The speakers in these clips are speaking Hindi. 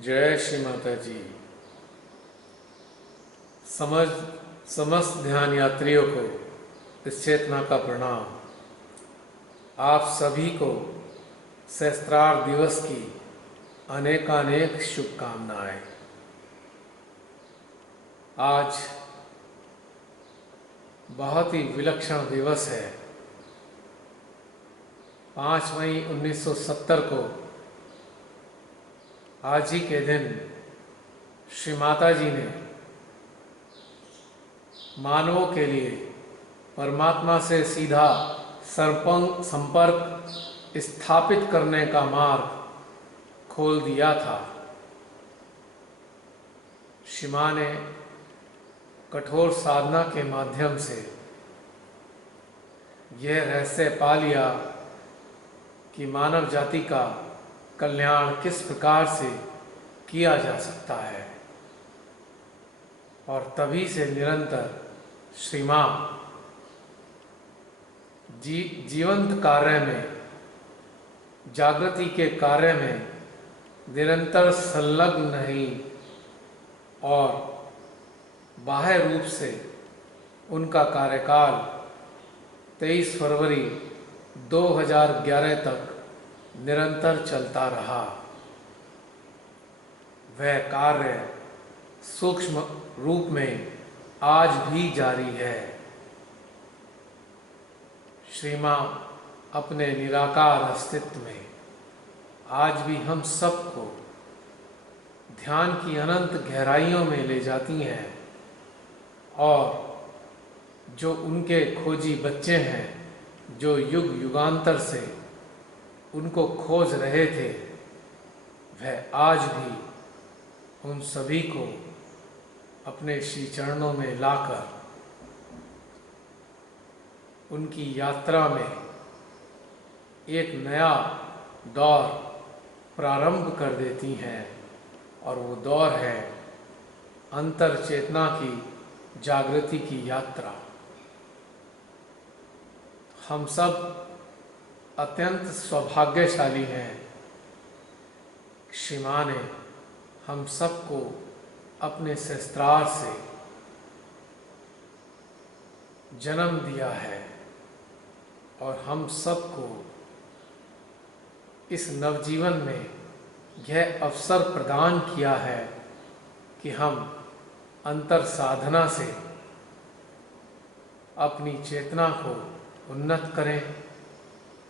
जय श्री माता जी। समस्त ध्यान यात्रियों को इस चेतना का प्रणाम। आप सभी को सहस्त्रार दिवस की अनेकानेक शुभकामनाएं। आज बहुत ही विलक्षण दिवस है। 5 मई 1970 को आज ही के दिन श्री माता जी ने मानवों के लिए परमात्मा से सीधा संपर्क स्थापित करने का मार्ग खोल दिया था। श्री मां ने कठोर साधना के माध्यम से यह रहस्य पा लिया कि मानव जाति का कल्याण किस प्रकार से किया जा सकता है, और तभी से निरंतर श्री मां जीवंत कार्य में, जागृति के कार्य में निरंतर संलग्न रही और बाह्य रूप से उनका कार्यकाल 23 फरवरी 2011 तक निरंतर चलता रहा। वह कार्य सूक्ष्म रूप में आज भी जारी है। श्री मां अपने निराकार अस्तित्व में आज भी हम सबको ध्यान की अनंत गहराइयों में ले जाती हैं, और जो उनके खोजी बच्चे हैं, जो युग युगांतर से उनको खोज रहे थे, वह आज भी उन सभी को अपने श्री चरणों में लाकर उनकी यात्रा में एक नया दौर प्रारंभ कर देती हैं, और वो दौर है अंतर चेतना की जागृति की यात्रा। हम सब अत्यंत सौभाग्यशाली हैं। श्री माँ ने हम सबको अपने सहस्त्रार से जन्म दिया है, और हम सबको इस नवजीवन में यह अवसर प्रदान किया है कि हम अंतर साधना से अपनी चेतना को उन्नत करें,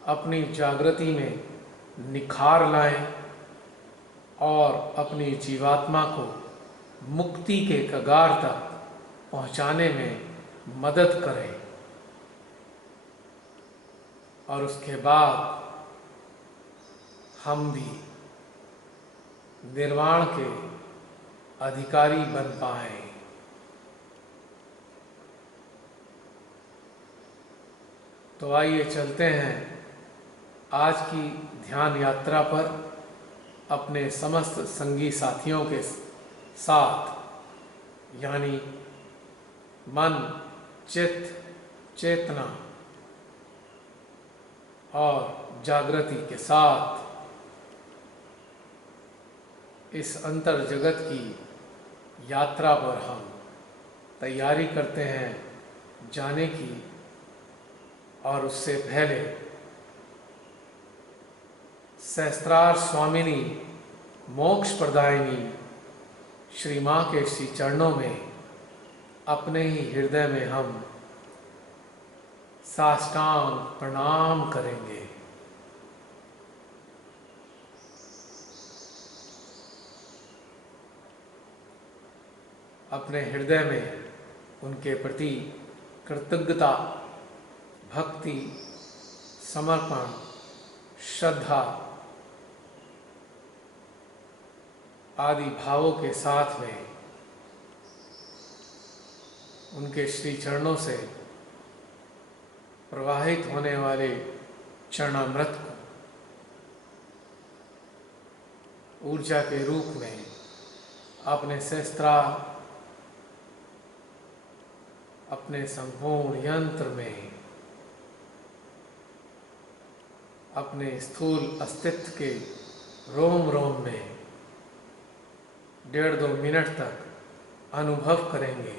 अपनी जागृति में निखार लाएं और अपनी जीवात्मा को मुक्ति के कगार तक पहुंचाने में मदद करें। और उसके बाद हम भी निर्वाण के अधिकारी बन पाएं। तो आइए चलते हैं आज की ध्यान यात्रा पर अपने समस्त संगी साथियों के साथ, यानी मन, चित्त, चेतना और जागृति के साथ इस अंतर जगत की यात्रा पर हम तैयारी करते हैं जाने की। और उससे पहले सहस्त्रार स्वामिनी मोक्ष प्रदायिनी श्री माँ के श्री चरणों में अपने ही हृदय में हम साष्टांग प्रणाम करेंगे। अपने हृदय में उनके प्रति कृतज्ञता, भक्ति, समर्पण, श्रद्धा आदि भावों के साथ में उनके श्री चरणों से प्रवाहित होने वाले चरणामृत को ऊर्जा के रूप में अपने सहस्त्रार, अपने संपूर्ण यंत्र में, अपने स्थूल अस्तित्व के रोम रोम में 1.5-2 मिनट तक अनुभव करेंगे।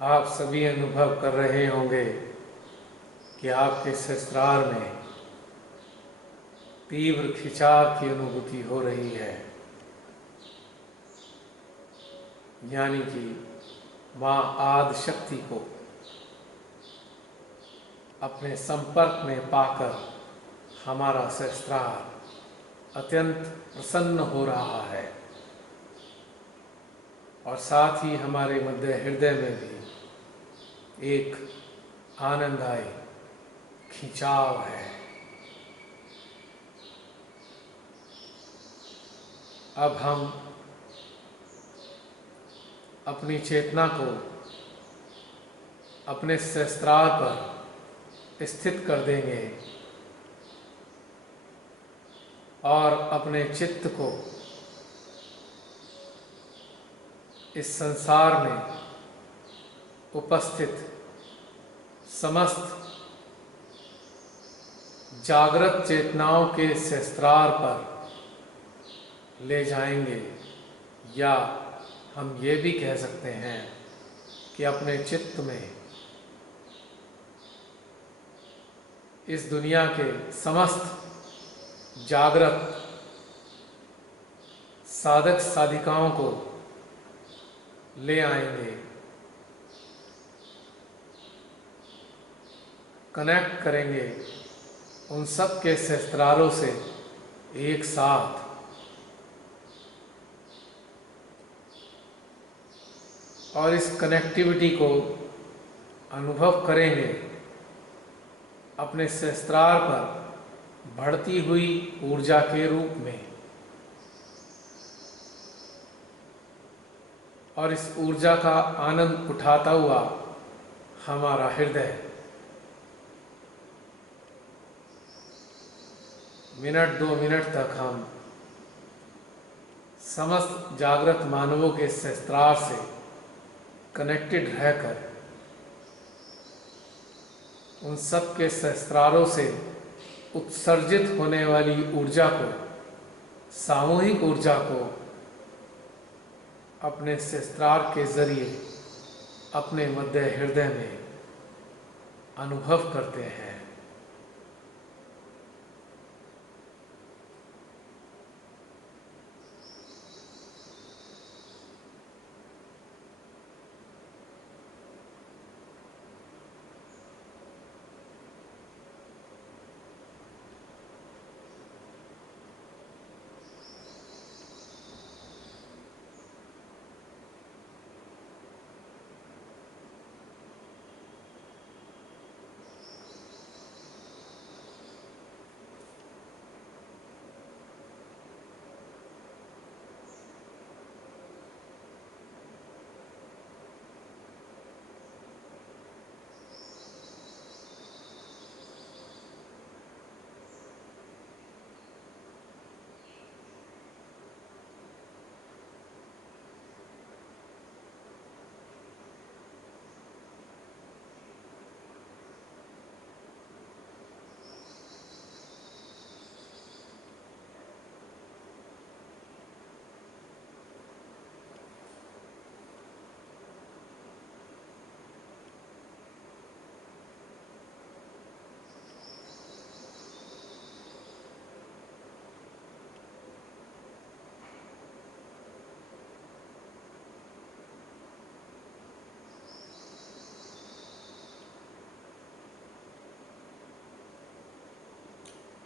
आप सभी अनुभव कर रहे होंगे कि आपके सहस्त्रार में तीव्र खिंचाव की अनुभूति हो रही है, यानी कि माँ आदि शक्ति को अपने संपर्क में पाकर हमारा सहस्त्रार अत्यंत प्रसन्न हो रहा है और साथ ही हमारे मध्य हृदय में भी एक आनंददायी खिंचाव है। अब हम अपनी चेतना को अपने सहस्त्रार पर स्थित कर देंगे और अपने चित्त को इस संसार में उपस्थित समस्त जागृत चेतनाओं के सहस्त्रार पर ले जाएंगे, या हम ये भी कह सकते हैं कि अपने चित्त में इस दुनिया के समस्त जागृत साधक साधिकाओं को ले आएंगे, कनेक्ट करेंगे उन सब के सहस्त्रारों से एक साथ, और इस कनेक्टिविटी को अनुभव करेंगे अपने सहस्त्रार पर बढ़ती हुई ऊर्जा के रूप में। और इस ऊर्जा का आनंद उठाता हुआ हमारा हृदय मिनट 2 मिनट तक हम समस्त जागृत मानवों के सहस्त्रार से कनेक्टेड रहकर उन सब के सहस्त्रारों से उत्सर्जित होने वाली ऊर्जा को, सामूहिक ऊर्जा को अपने सहस्त्रार के जरिए अपने मध्य हृदय में अनुभव करते हैं।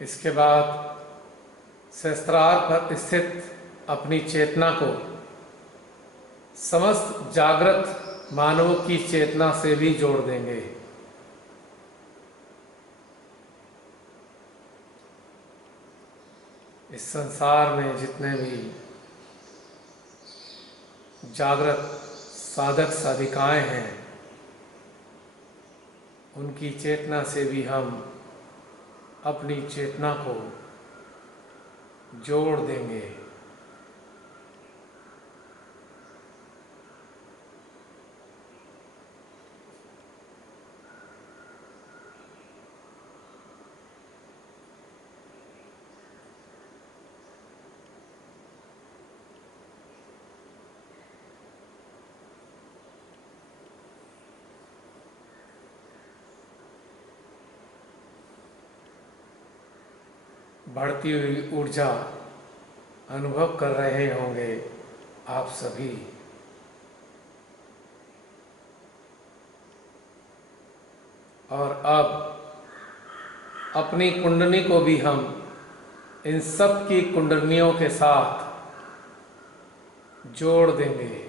इसके बाद सहस्त्रार पर स्थित अपनी चेतना को समस्त जागृत मानवों की चेतना से भी जोड़ देंगे। इस संसार में जितने भी जागृत साधक साधिकाएं हैं, उनकी चेतना से भी हम अपनी चेतना को जोड़ देंगे। बढ़ती हुई ऊर्जा अनुभव कर रहे होंगे आप सभी। और अब अपनी कुंडली को भी हम इन सब की कुंडलियों के साथ जोड़ देंगे।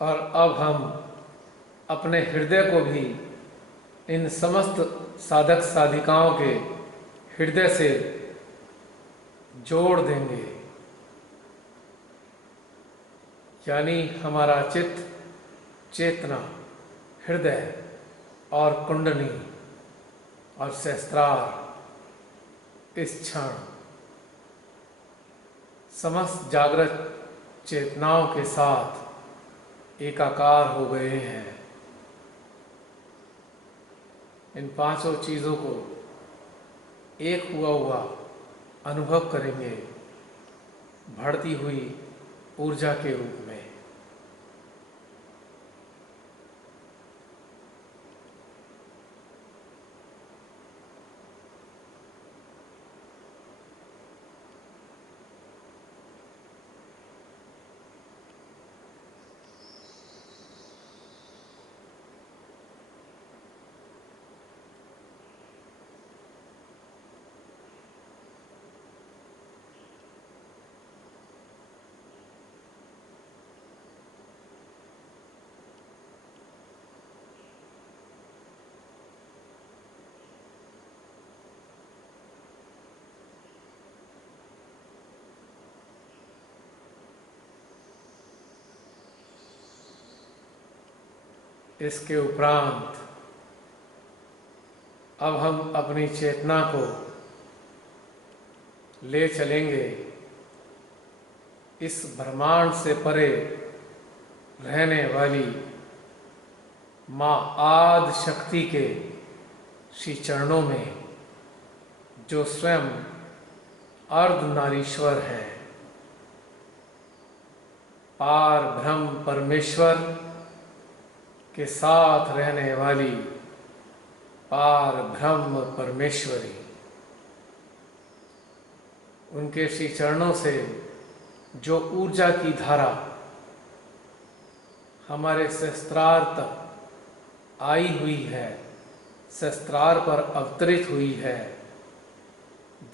और अब हम अपने हृदय को भी इन समस्त साधक साधिकाओं के हृदय से जोड़ देंगे। यानी हमारा चित्त, चेतना, हृदय और कुंडली और सहस्त्रार इस क्षण समस्त जागृत चेतनाओं के साथ एकाकार हो गए हैं। इन पांचों चीजों को एक हुआ अनुभव करेंगे, बढ़ती हुई ऊर्जा के रूप में। इसके उपरांत अब हम अपनी चेतना को ले चलेंगे इस ब्रह्मांड से परे रहने वाली माँ आदि शक्ति के श्री चरणों में, जो स्वयं अर्धनारीश्वर है, पार ब्रह्म परमेश्वर के साथ रहने वाली पार ब्रह्म परमेश्वरी। उनके श्री चरणों से जो ऊर्जा की धारा हमारे सहस्त्रार तक आई हुई है, सहस्त्रार पर अवतरित हुई है,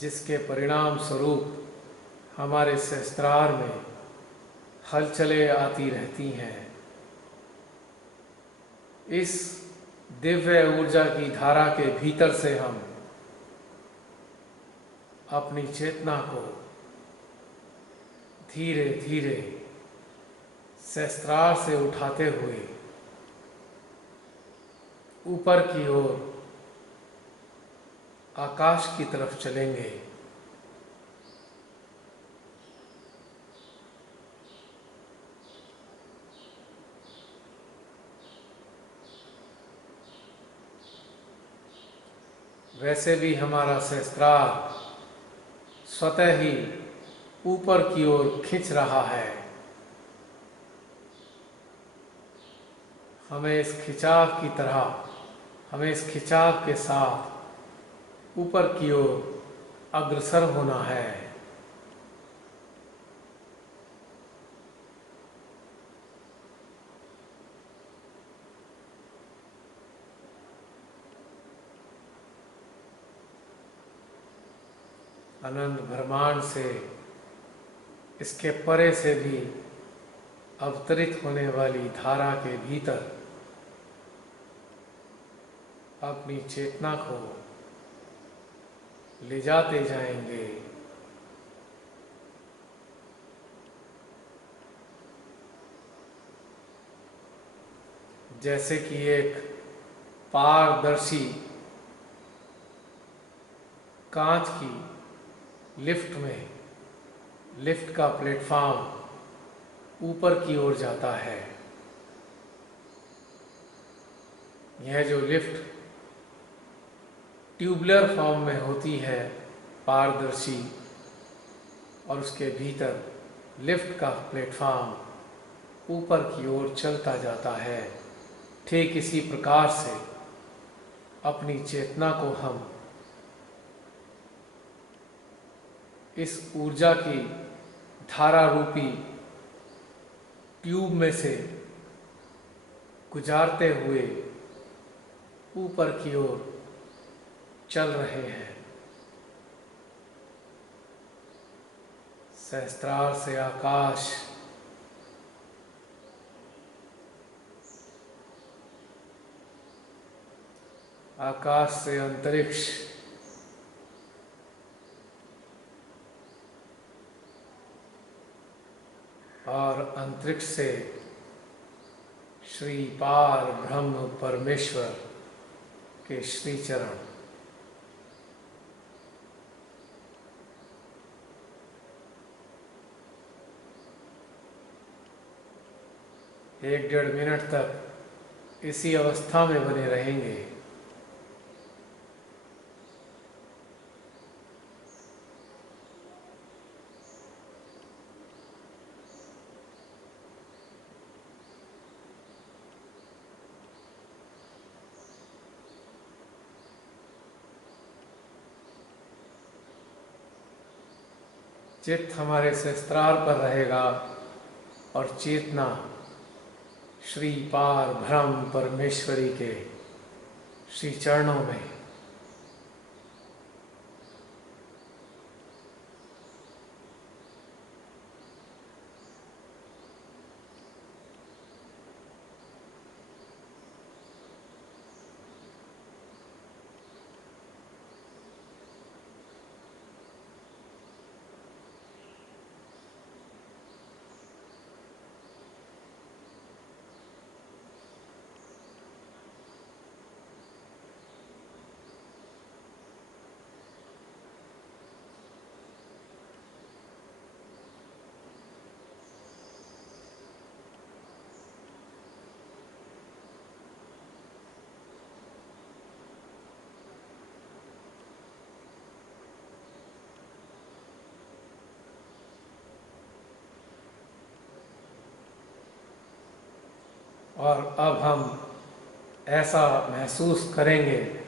जिसके परिणाम स्वरूप हमारे सहस्त्रार में हलचलें आती रहती हैं, इस दिव्य ऊर्जा की धारा के भीतर से हम अपनी चेतना को धीरे धीरे सहस्त्रार से उठाते हुए ऊपर की ओर आकाश की तरफ चलेंगे। वैसे भी हमारा सहस्त्रार स्वतः ही ऊपर की ओर खींच रहा है। हमें इस खिंचाव की तरह, हमें इस खिंचाव के साथ ऊपर की ओर अग्रसर होना है। अनंत ब्रह्मांड से, इसके परे से भी अवतरित होने वाली धारा के भीतर अपनी चेतना को ले जाते जाएंगे। जैसे कि एक पारदर्शी कांच की लिफ्ट में लिफ्ट का प्लेटफॉर्म ऊपर की ओर जाता है। यह जो लिफ्ट ट्यूबुलर फॉर्म में होती है, पारदर्शी, और उसके भीतर लिफ्ट का प्लेटफॉर्म ऊपर की ओर चलता जाता है। ठीक इसी प्रकार से अपनी चेतना को हम इस ऊर्जा की धारा रूपी ट्यूब में से गुजारते हुए ऊपर की ओर चल रहे हैं। सहस्त्रार से आकाश, आकाश से अंतरिक्ष, और अंतरिक्ष से श्री पार ब्रह्म परमेश्वर के श्री चरण। एक डेढ़ मिनट तक इसी अवस्था में बने रहेंगे। चित्त हमारे सहस्त्रार पर रहेगा और चेतना श्री पार ब्रह्म परमेश्वरी के श्री चरणों में। और अब हम ऐसा महसूस करेंगे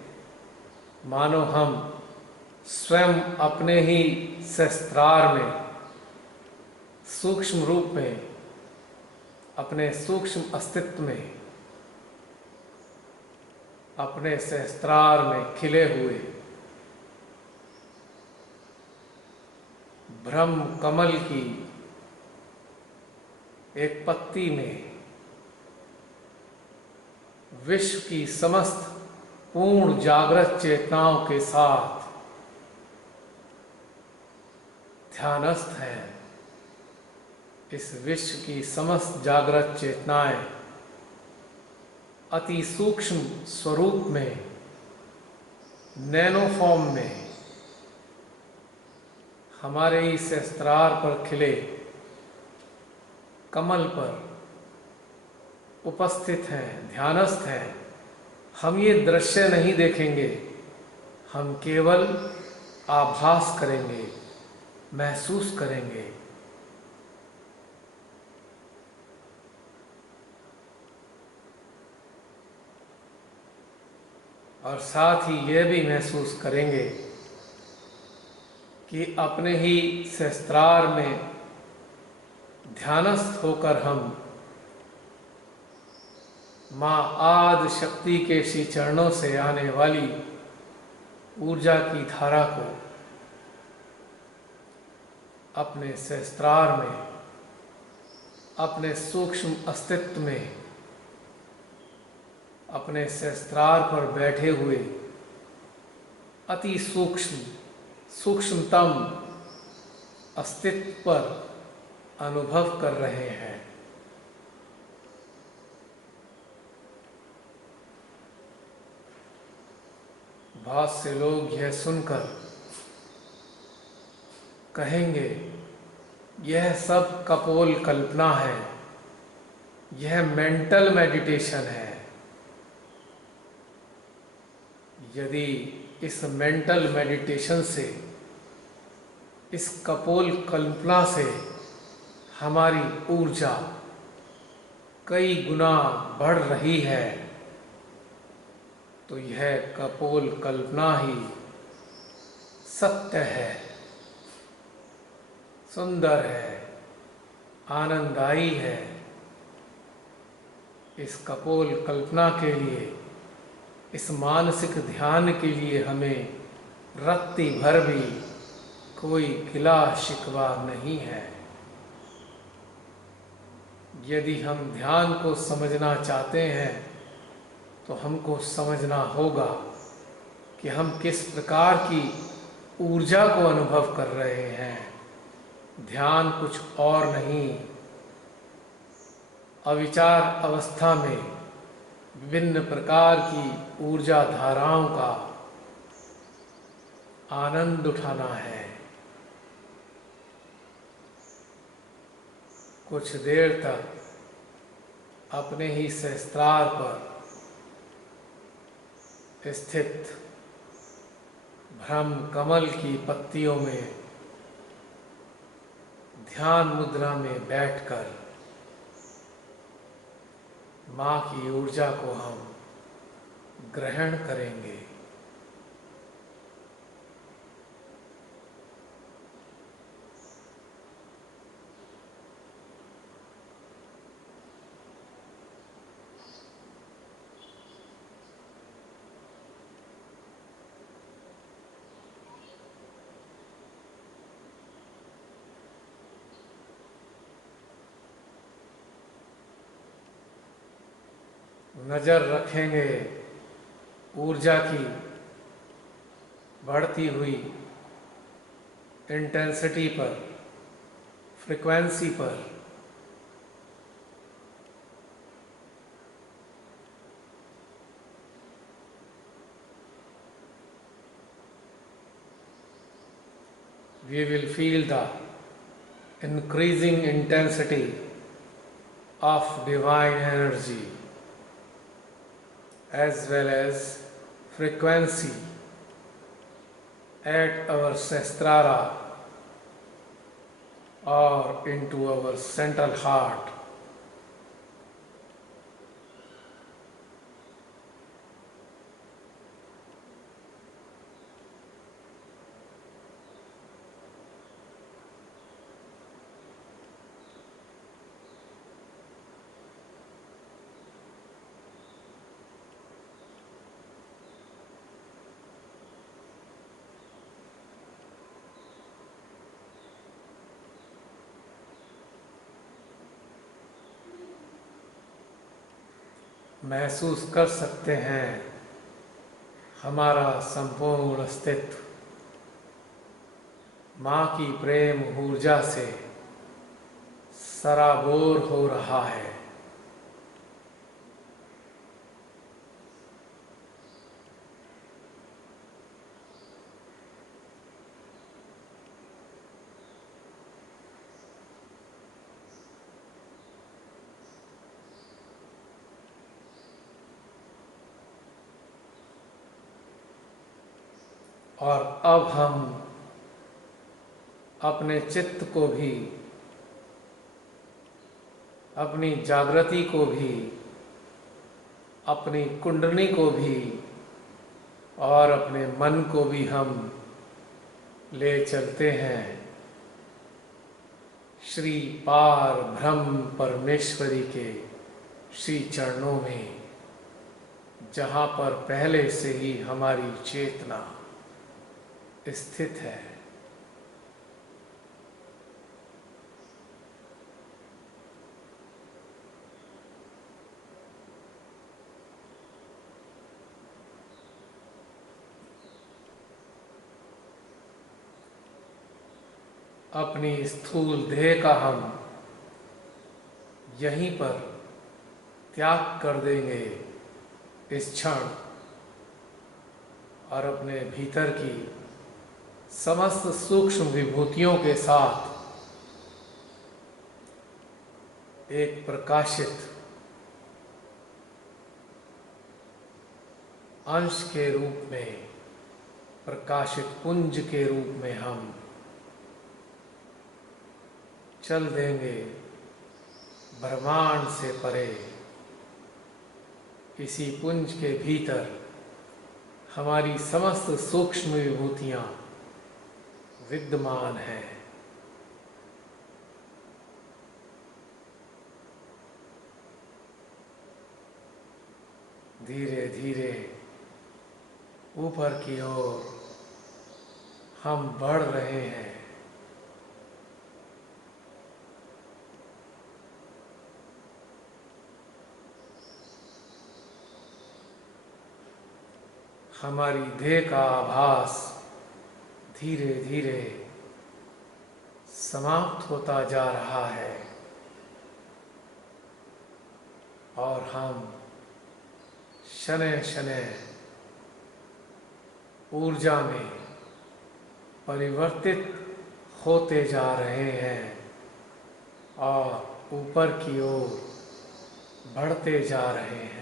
मानो हम स्वयं अपने ही सहस्त्रार में सूक्ष्म रूप में, अपने सूक्ष्म अस्तित्व में, अपने सहस्त्रार में खिले हुए ब्रह्म कमल की एक पत्ती में विश्व की समस्त पूर्ण जागृत चेतनाओं के साथ ध्यानस्थ हैं। इस विश्व की समस्त जागृत चेतनाएं अति सूक्ष्म स्वरूप में, नैनो फॉर्म में हमारे ही सहस्त्रार पर खिले कमल पर उपस्थित हैं, ध्यानस्थ हैं। हम ये दृश्य नहीं देखेंगे, हम केवल आभास करेंगे, महसूस करेंगे। और साथ ही यह भी महसूस करेंगे कि अपने ही सहस्त्रार में ध्यानस्थ होकर हम माँ आदि शक्ति के श्री चरणों से आने वाली ऊर्जा की धारा को अपने सहस्त्रार में, अपने सूक्ष्म अस्तित्व में, अपने सहस्त्रार पर बैठे हुए अति सूक्ष्मतम अस्तित्व पर अनुभव कर रहे हैं। बहुत से लोग यह सुनकर कहेंगे यह सब कपोल कल्पना है, यह मेंटल मेडिटेशन है। यदि इस मेंटल मेडिटेशन से, इस कपोल कल्पना से हमारी ऊर्जा कई गुना बढ़ रही है, तो यह कपोल कल्पना ही सत्य है, सुंदर है, आनंददायी है। इस कपोल कल्पना के लिए, इस मानसिक ध्यान के लिए हमें रत्ती भर भी कोई गिला शिकवा नहीं है। यदि हम ध्यान को समझना चाहते हैं तो हमको समझना होगा कि हम किस प्रकार की ऊर्जा को अनुभव कर रहे हैं। ध्यान कुछ और नहीं, अविचार अवस्था में विभिन्न प्रकार की ऊर्जा धाराओं का आनंद उठाना है। कुछ देर तक अपने ही सहस्त्रार पर स्थित ब्रह्म कमल की पत्तियों में ध्यान मुद्रा में बैठकर माँ की ऊर्जा को हम ग्रहण करेंगे। नजर रखेंगे ऊर्जा की बढ़ती हुई इंटेंसिटी पर, फ्रीक्वेंसी पर। We will feel the increasing intensity of divine energy as well as frequency at our Sahasrara or into our central heart. महसूस कर सकते हैं हमारा संपूर्ण अस्तित्व माँ की प्रेम ऊर्जा से सराबोर हो रहा है। और अब हम अपने चित्त को भी, अपनी जागृति को भी, अपनी कुंडली को भी और अपने मन को भी हम ले चलते हैं श्री पार ब्रह्म परमेश्वरी के श्री चरणों में, जहाँ पर पहले से ही हमारी चेतना स्थित है। अपनी स्थूल देह का हम यहीं पर त्याग कर देंगे इस क्षण और अपने भीतर की समस्त सूक्ष्म विभूतियों के साथ एक प्रकाशित अंश के रूप में, प्रकाशित पुंज के रूप में हम चल देंगे ब्रह्मांड से परे। इसी पुंज के भीतर हमारी समस्त सूक्ष्म विभूतियां विद्यमान हैं। धीरे धीरे ऊपर की ओर हम बढ़ रहे हैं। हमारी देह का आभास धीरे धीरे समाप्त होता जा रहा है और हम शनैः शनैः ऊर्जा में परिवर्तित होते जा रहे हैं और ऊपर की ओर बढ़ते जा रहे हैं।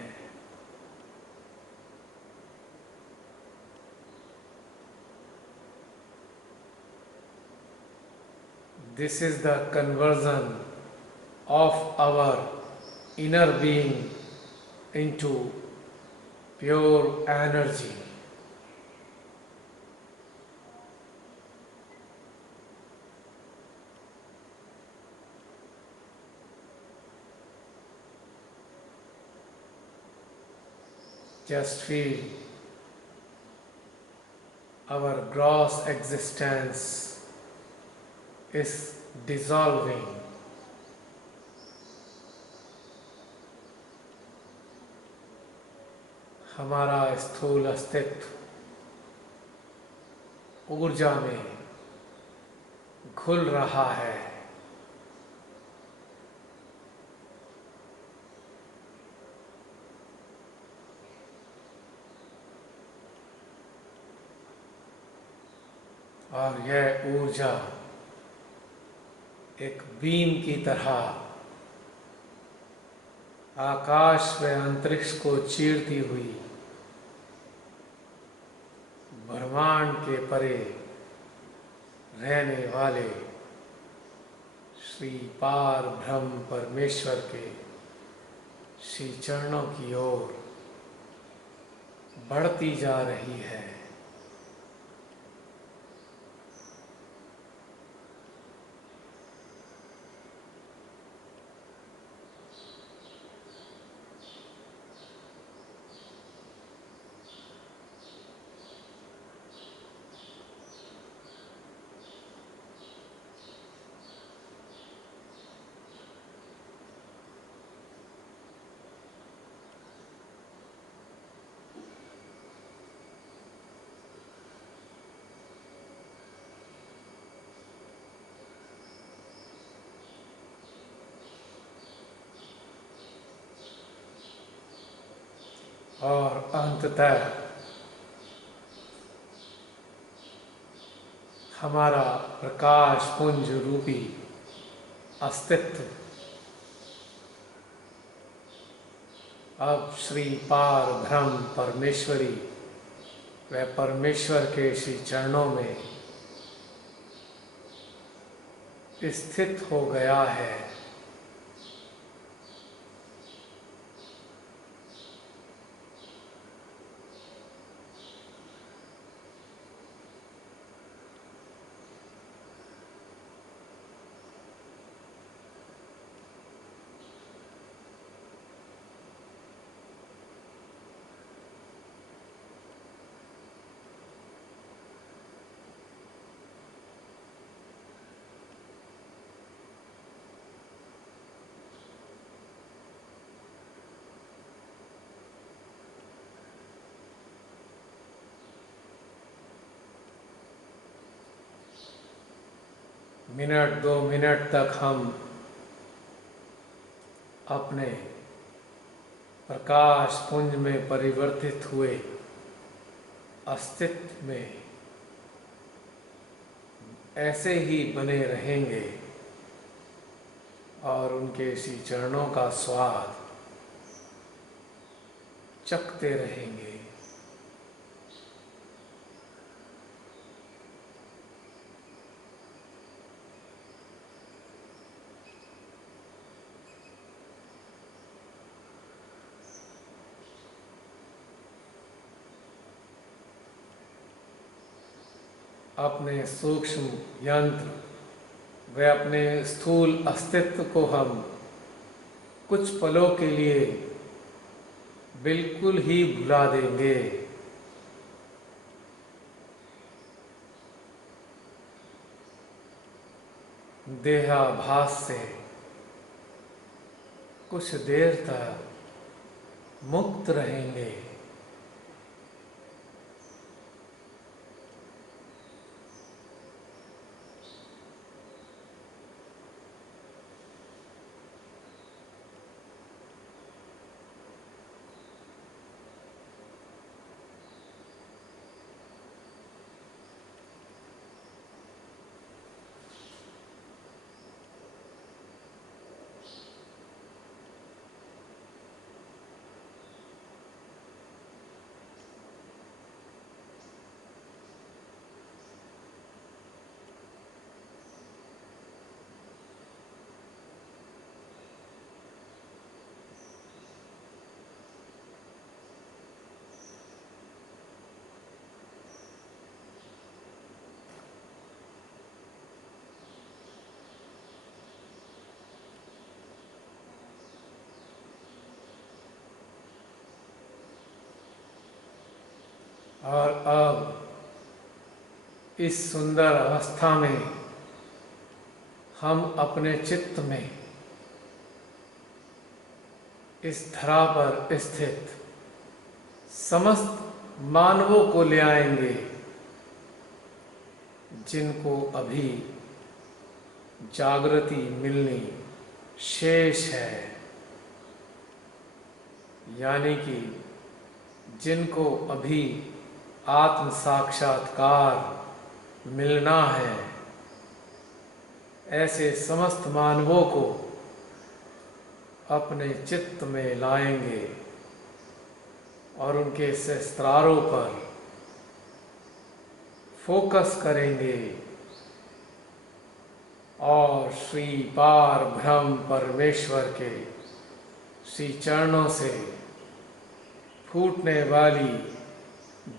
This is the conversion of our inner being into pure energy. Just feel our gross existence is dissolving. हमारा स्थूल अस्तित्व ऊर्जा में घुल रहा है। और यह ऊर्जा एक बीम की तरह आकाश व अंतरिक्ष को चीरती हुई ब्रह्मांड के परे रहने वाले श्री पार ब्रह्म परमेश्वर के श्री चरणों की ओर बढ़ती जा रही है। और अंततः हमारा प्रकाश पुंज रूपी अस्तित्व अब श्री पार ब्रह्म परमेश्वरी व परमेश्वर के श्री चरणों में स्थित हो गया है। मिनट 2 मिनट तक हम अपने प्रकाश पुंज में परिवर्तित हुए अस्तित्व में ऐसे ही बने रहेंगे और उनके श्री चरणों का स्वाद चखते रहेंगे। अपने सूक्ष्म यंत्र व अपने स्थूल अस्तित्व को हम कुछ पलों के लिए बिल्कुल ही भुला देंगे। देहाभास से कुछ देर तक मुक्त रहेंगे। और अब इस सुंदर अवस्था में हम अपने चित्त में इस धरा पर स्थित समस्त मानवों को ले आएंगे जिनको अभी जागृति मिलनी शेष है, यानी कि जिनको अभी आत्म साक्षात्कार मिलना है, ऐसे समस्त मानवों को अपने चित्त में लाएंगे और उनके सहस्त्रारों पर फोकस करेंगे और श्री पार ब्रह्म परमेश्वर के श्री चरणों से फूटने वाली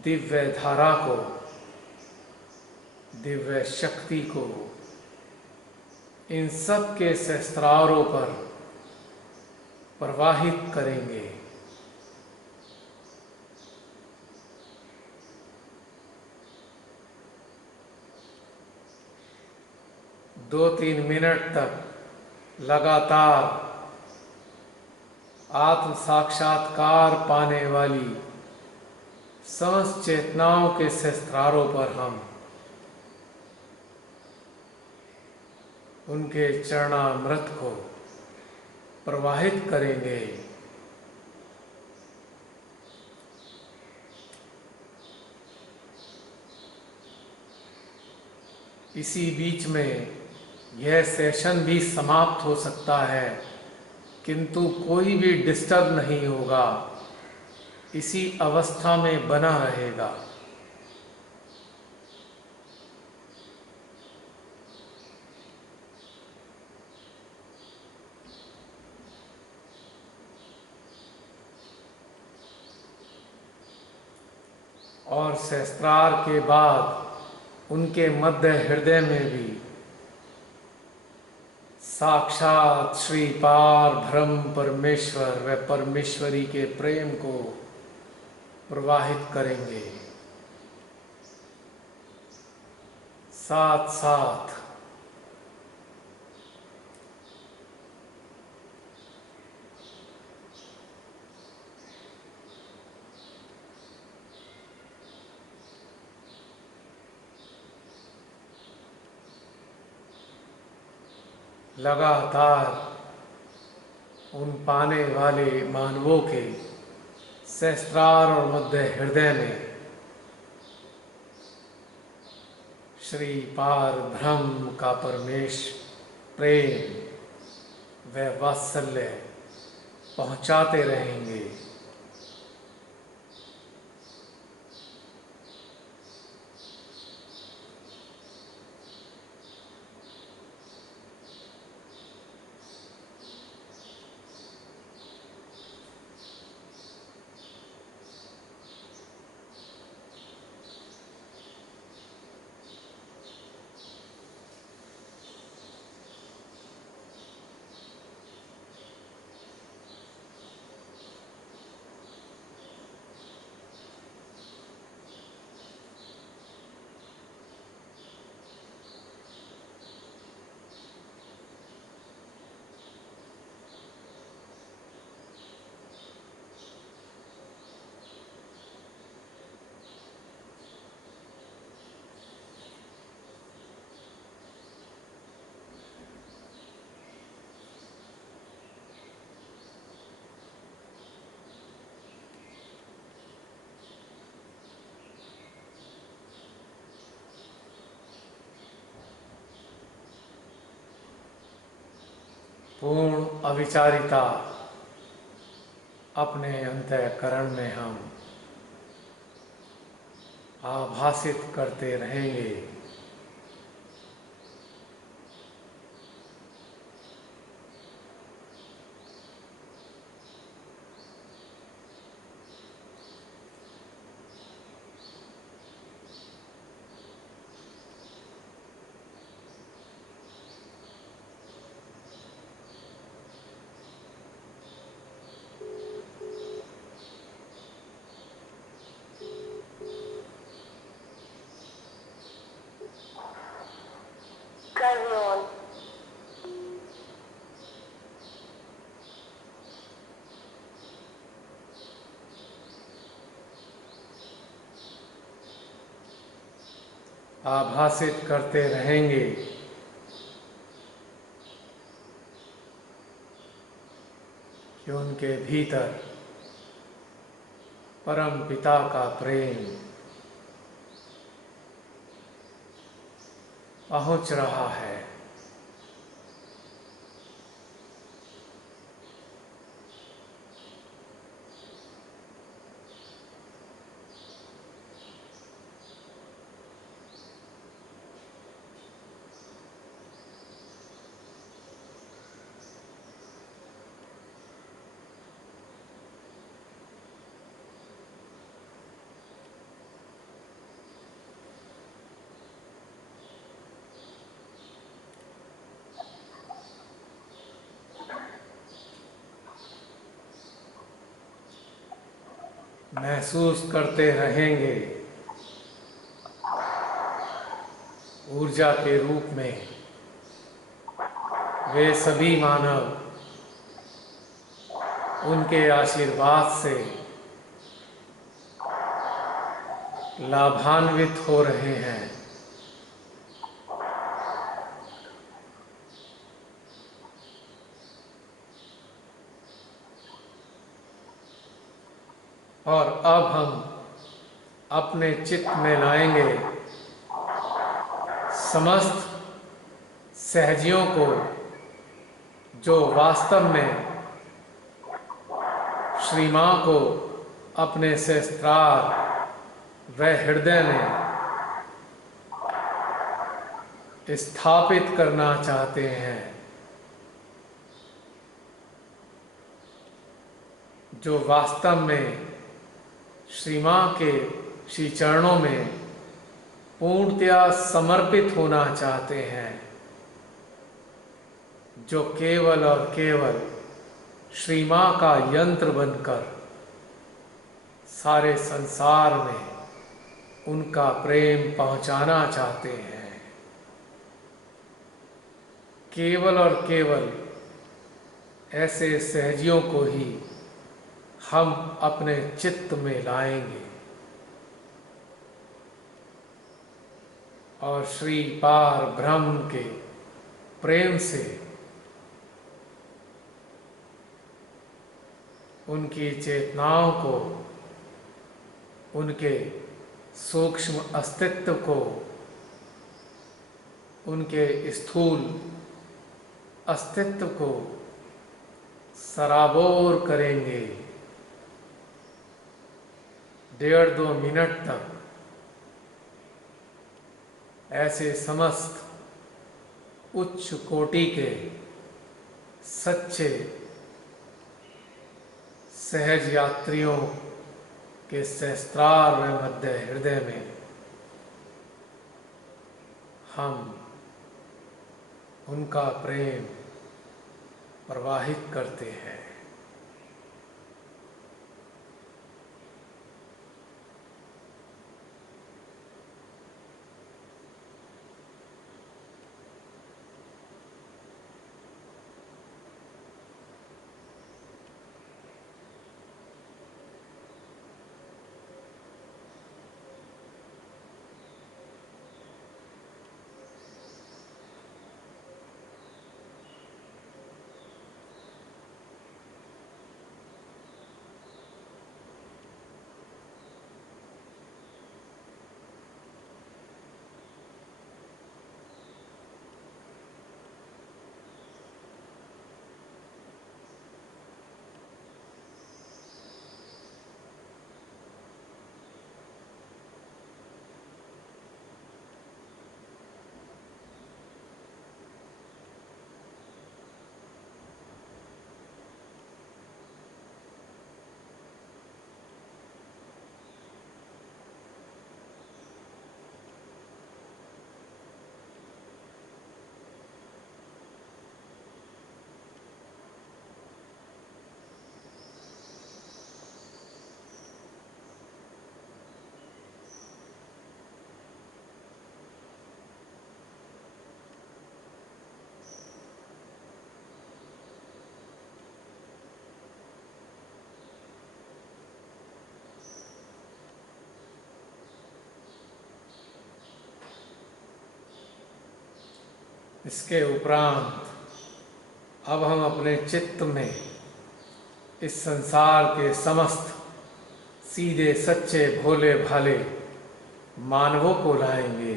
दिव्य धारा को, दिव्य शक्ति को इन सब के सहस्त्रारों पर प्रवाहित करेंगे। दो तीन मिनट तक लगातार आत्म साक्षात्कार पाने वाली समस्त चेतनाओं के सहस्त्रारों पर हम उनके चरणामृत को प्रवाहित करेंगे। इसी बीच में यह सेशन भी समाप्त हो सकता है, किंतु कोई भी डिस्टर्ब नहीं होगा, इसी अवस्था में बना रहेगा। और सहस्त्रार के बाद उनके मध्य हृदय में भी साक्षात श्री पार ब्रह्म परमेश्वर व परमेश्वरी के प्रेम को प्रवाहित करेंगे। साथ साथ लगातार उन पाने वाले मानवों के सहस्त्रार और मध्य हृदय में श्री पार ब्रह्म का परमेश प्रेम व वात्सल्य पहुंचाते रहेंगे। पूर्ण अविचारिता अपने अंतःकरण में हम आभासित करते रहेंगे। Carry on. आभासित करते रहेंगे कि उनके भीतर परम पिता का प्रेम पहुंच रहा है। महसूस करते रहेंगे ऊर्जा के रूप में वे सभी मानव उनके आशीर्वाद से लाभान्वित हो रहे हैं। और अब हम अपने चित्त में लाएंगे समस्त सहजियों को जो वास्तव में श्री मां को अपने सहस्त्रार व हृदय में स्थापित करना चाहते हैं, जो वास्तव में श्री मां के श्री चरणों में पूर्णतया समर्पित होना चाहते हैं, जो केवल और केवल श्री मां का यंत्र बनकर सारे संसार में उनका प्रेम पहुंचाना चाहते हैं। केवल और केवल ऐसे सहजियों को ही हम अपने चित्त में लाएंगे और श्री पार ब्रह्म के प्रेम से उनकी चेतनाओं को, उनके सूक्ष्म अस्तित्व को उनके स्थूल अस्तित्व को सराबोर करेंगे। 1.5-2 मिनट तक ऐसे समस्त उच्च कोटि के सच्चे सहज यात्रियों के सहस्त्रार में मध्य हृदय में हम उनका प्रेम प्रवाहित करते हैं। इसके उपरांत अब हम अपने चित्त में इस संसार के समस्त सीधे सच्चे भोले भाले मानवों को लाएंगे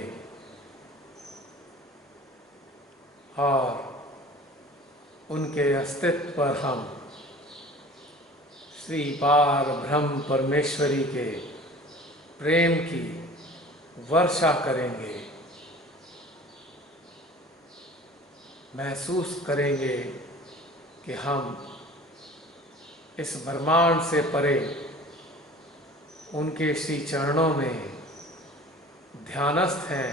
और उनके अस्तित्व पर हम श्री पार ब्रह्म परमेश्वरी के प्रेम की वर्षा करेंगे। महसूस करेंगे कि हम इस ब्रह्मांड से परे उनके श्री चरणों में ध्यानस्थ हैं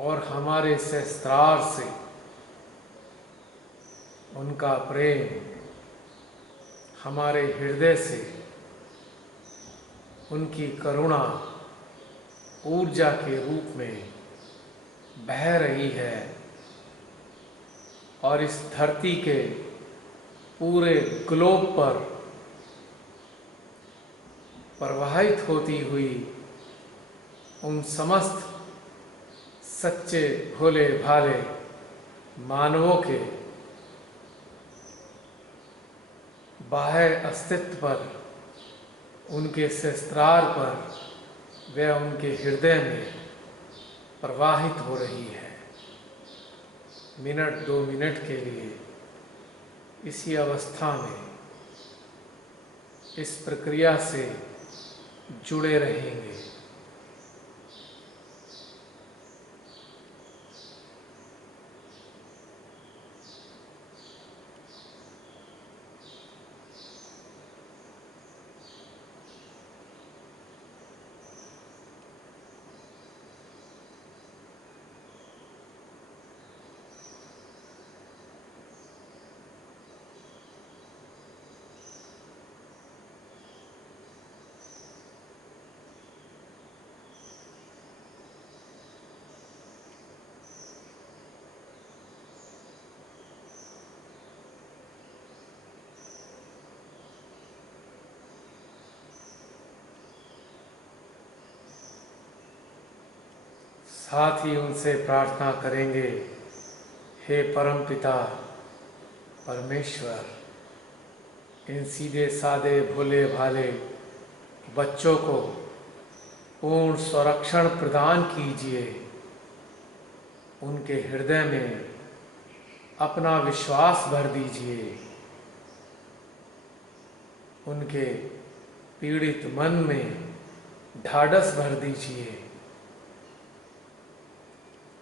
और हमारे सहस्त्रार से उनका प्रेम हमारे हृदय से उनकी करुणा ऊर्जा के रूप में बह रही है और इस धरती के पूरे ग्लोब पर प्रवाहित होती हुई उन समस्त सच्चे भोले भाले मानवों के बाह्य अस्तित्व पर, उनके सहस्त्रार पर व उनके हृदय में प्रवाहित हो रही है। 1-2 मिनट के लिए इसी अवस्था में इस प्रक्रिया से जुड़े रहेंगे। साथ ही उनसे प्रार्थना करेंगे, हे परमपिता परमेश्वर, इन सीधे साधे भोले भाले बच्चों को पूर्ण संरक्षण प्रदान कीजिए उनके हृदय में अपना विश्वास भर दीजिए। उनके पीड़ित मन में ढाढ़स भर दीजिए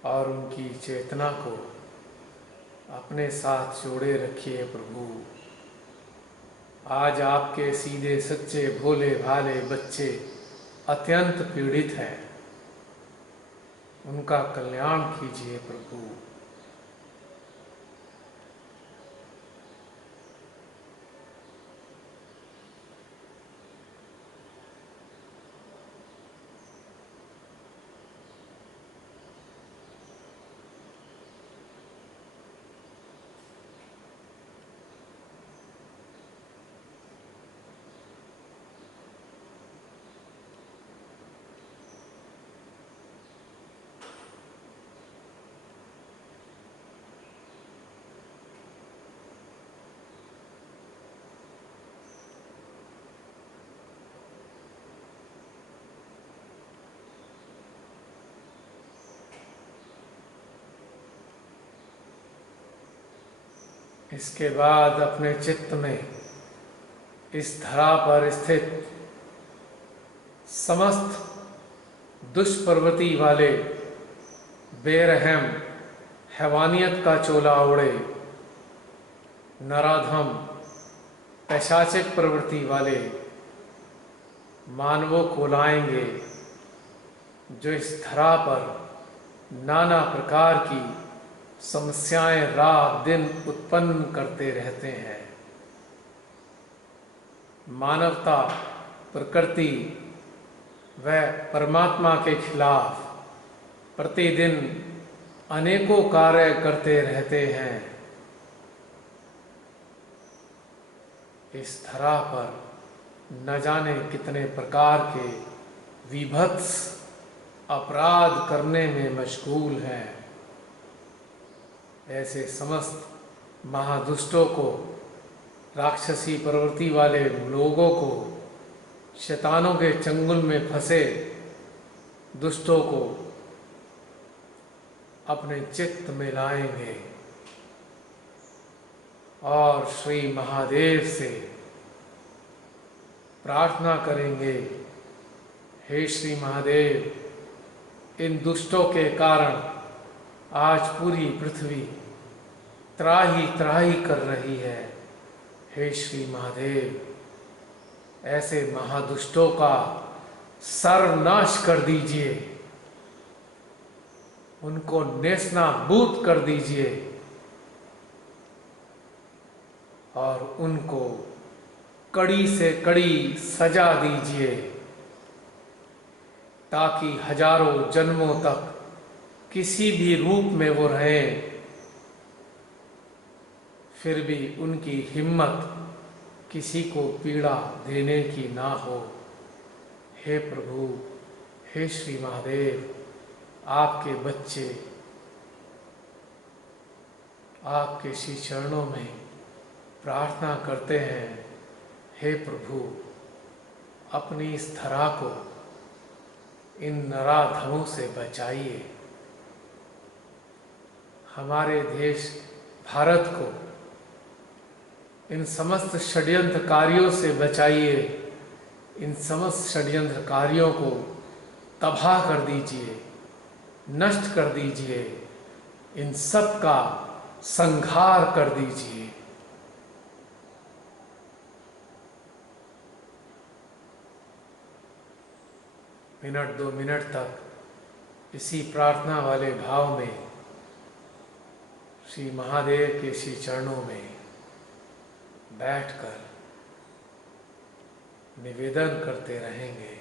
और उनकी चेतना को अपने साथ जोड़े रखिए। प्रभु, आज आपके सीधे सच्चे भोले भाले बच्चे अत्यंत पीड़ित हैं, उनका कल्याण कीजिए प्रभु। इसके बाद अपने चित्त में इस धरा पर स्थित समस्त दुष्प्रवृत्ति वाले बेरहम हैवानियत का चोला ओढ़े नराधम पैशाचिक प्रवृत्ति वाले मानवों को लाएंगे, जो इस धरा पर नाना प्रकार की समस्याएं रात दिन उत्पन्न करते रहते हैं। मानवता, प्रकृति व परमात्मा के खिलाफ प्रतिदिन अनेकों कार्य करते रहते हैं। इस धरा पर न जाने कितने प्रकार के विभत्स अपराध करने में मशगूल हैं। ऐसे समस्त महादुष्टों को, राक्षसी प्रवृत्ति वाले लोगों को, शैतानों के चंगुल में फंसे दुष्टों को अपने चित्त में लाएंगे और श्री महादेव से प्रार्थना करेंगे, हे श्री महादेव, इन दुष्टों के कारण आज पूरी पृथ्वी त्राही त्राही कर रही है। हे श्री महादेव, ऐसे महादुष्टों का सर्वनाश कर दीजिए, उनको नेस्तनाबूद कर दीजिए और उनको कड़ी से कड़ी सजा दीजिए, ताकि हजारों जन्मों तक किसी भी रूप में वो रहें, फिर भी उनकी हिम्मत किसी को पीड़ा देने की ना हो। हे प्रभु, हे श्री महादेव, आपके बच्चे आपके श्री चरणों में प्रार्थना करते हैं। हे प्रभु, अपनी इस धरा को इन नराधमों से बचाइए। हमारे देश भारत को इन समस्त षड्यंत्रकारियों से बचाइए। इन समस्त षड्यंत्रकारियों को तबाह कर दीजिए, नष्ट कर दीजिए, इन सब का संहार कर दीजिए। मिनट 2 मिनट तक इसी प्रार्थना वाले भाव में श्री महादेव के श्री चरणों में बैठकर निवेदन करते रहेंगे।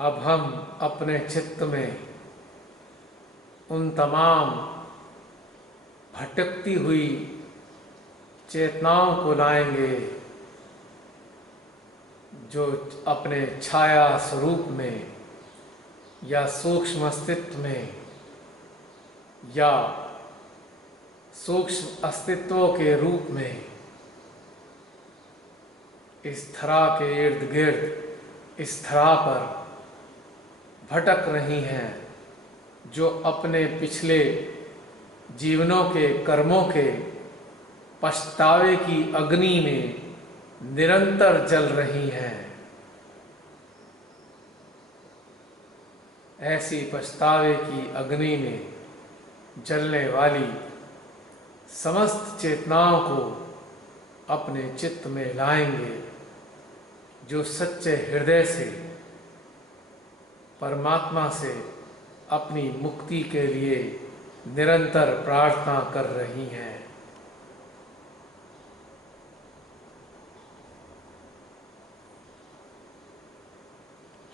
अब हम अपने चित्त में उन तमाम भटकती हुई चेतनाओं को लाएंगे जो अपने छाया स्वरूप में या सूक्ष्म अस्तित्व में या सूक्ष्म अस्तित्वों के रूप में इस धरा के इर्द गिर्द इस धरा पर भटक रही हैं, जो अपने पिछले जीवनों के कर्मों के पछतावे की अग्नि में निरंतर जल रही हैं। ऐसी पछतावे की अग्नि में जलने वाली समस्त चेतनाओं को अपने चित्त में लाएंगे, जो सच्चे हृदय से परमात्मा से अपनी मुक्ति के लिए निरंतर प्रार्थना कर रही हैं।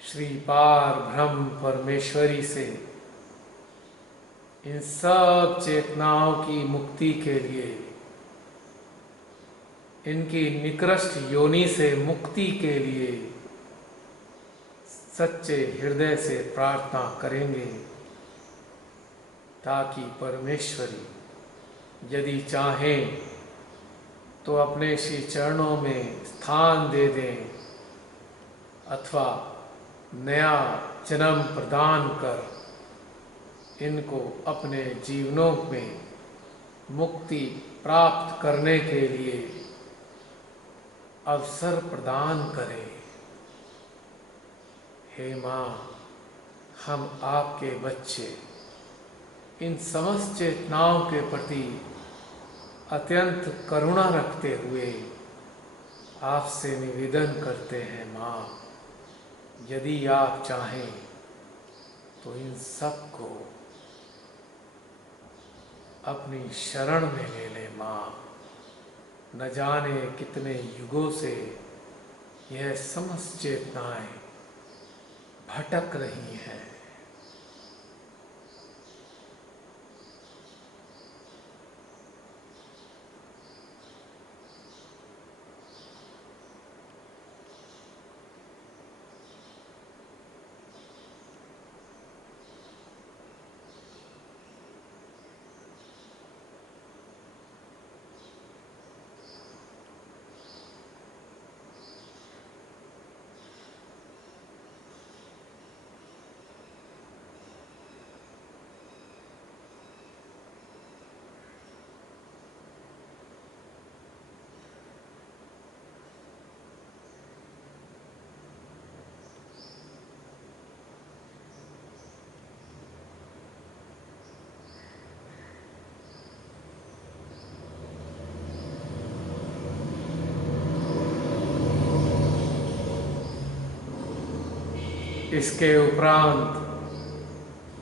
श्री पार ब्रह्म परमेश्वरी से इन सब चेतनाओं की मुक्ति के लिए, इनकी निकृष्ट योनि से मुक्ति के लिए सच्चे हृदय से प्रार्थना करेंगे, ताकि परमेश्वरी यदि चाहें तो अपने श्री चरणों में स्थान दे दें अथवा नया जन्म प्रदान कर इनको अपने जीवनों में मुक्ति प्राप्त करने के लिए अवसर प्रदान करें। हे माँ, हम आपके बच्चे इन समस्त चेतनाओं के प्रति अत्यंत करुणा रखते हुए आपसे निवेदन करते हैं। माँ, यदि आप चाहें तो इन सब को अपनी शरण में ले लें। माँ, न जाने कितने युगों से यह समस्त चेतनाएं भटक रही हैं। इसके उपरांत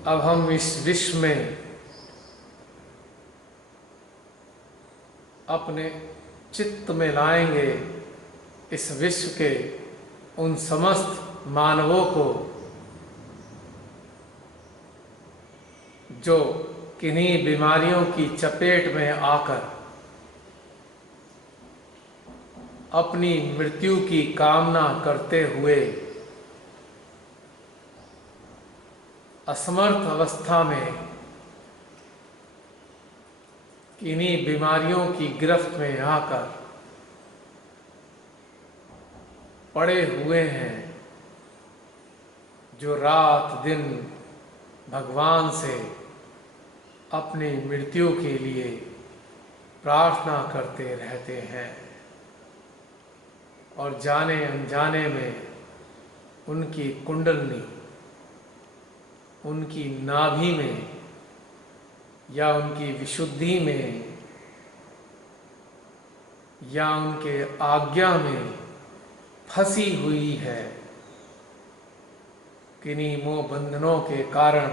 अब हम इस विश्व में अपने चित्त में लाएंगे इस विश्व के उन समस्त मानवों को जो किन्हीं बीमारियों की चपेट में आकर अपनी मृत्यु की कामना करते हुए असमर्थ अवस्था में किन्हीं बीमारियों की गिरफ्त में आकर पड़े हुए हैं, जो रात दिन भगवान से अपनी मृत्यु के लिए प्रार्थना करते रहते हैं और जाने अनजाने में उनकी कुंडलनी, उनकी नाभि में या उनकी विशुद्धि में या उनके आज्ञा में फंसी हुई है। किन्हीं मोह बंधनों के कारण,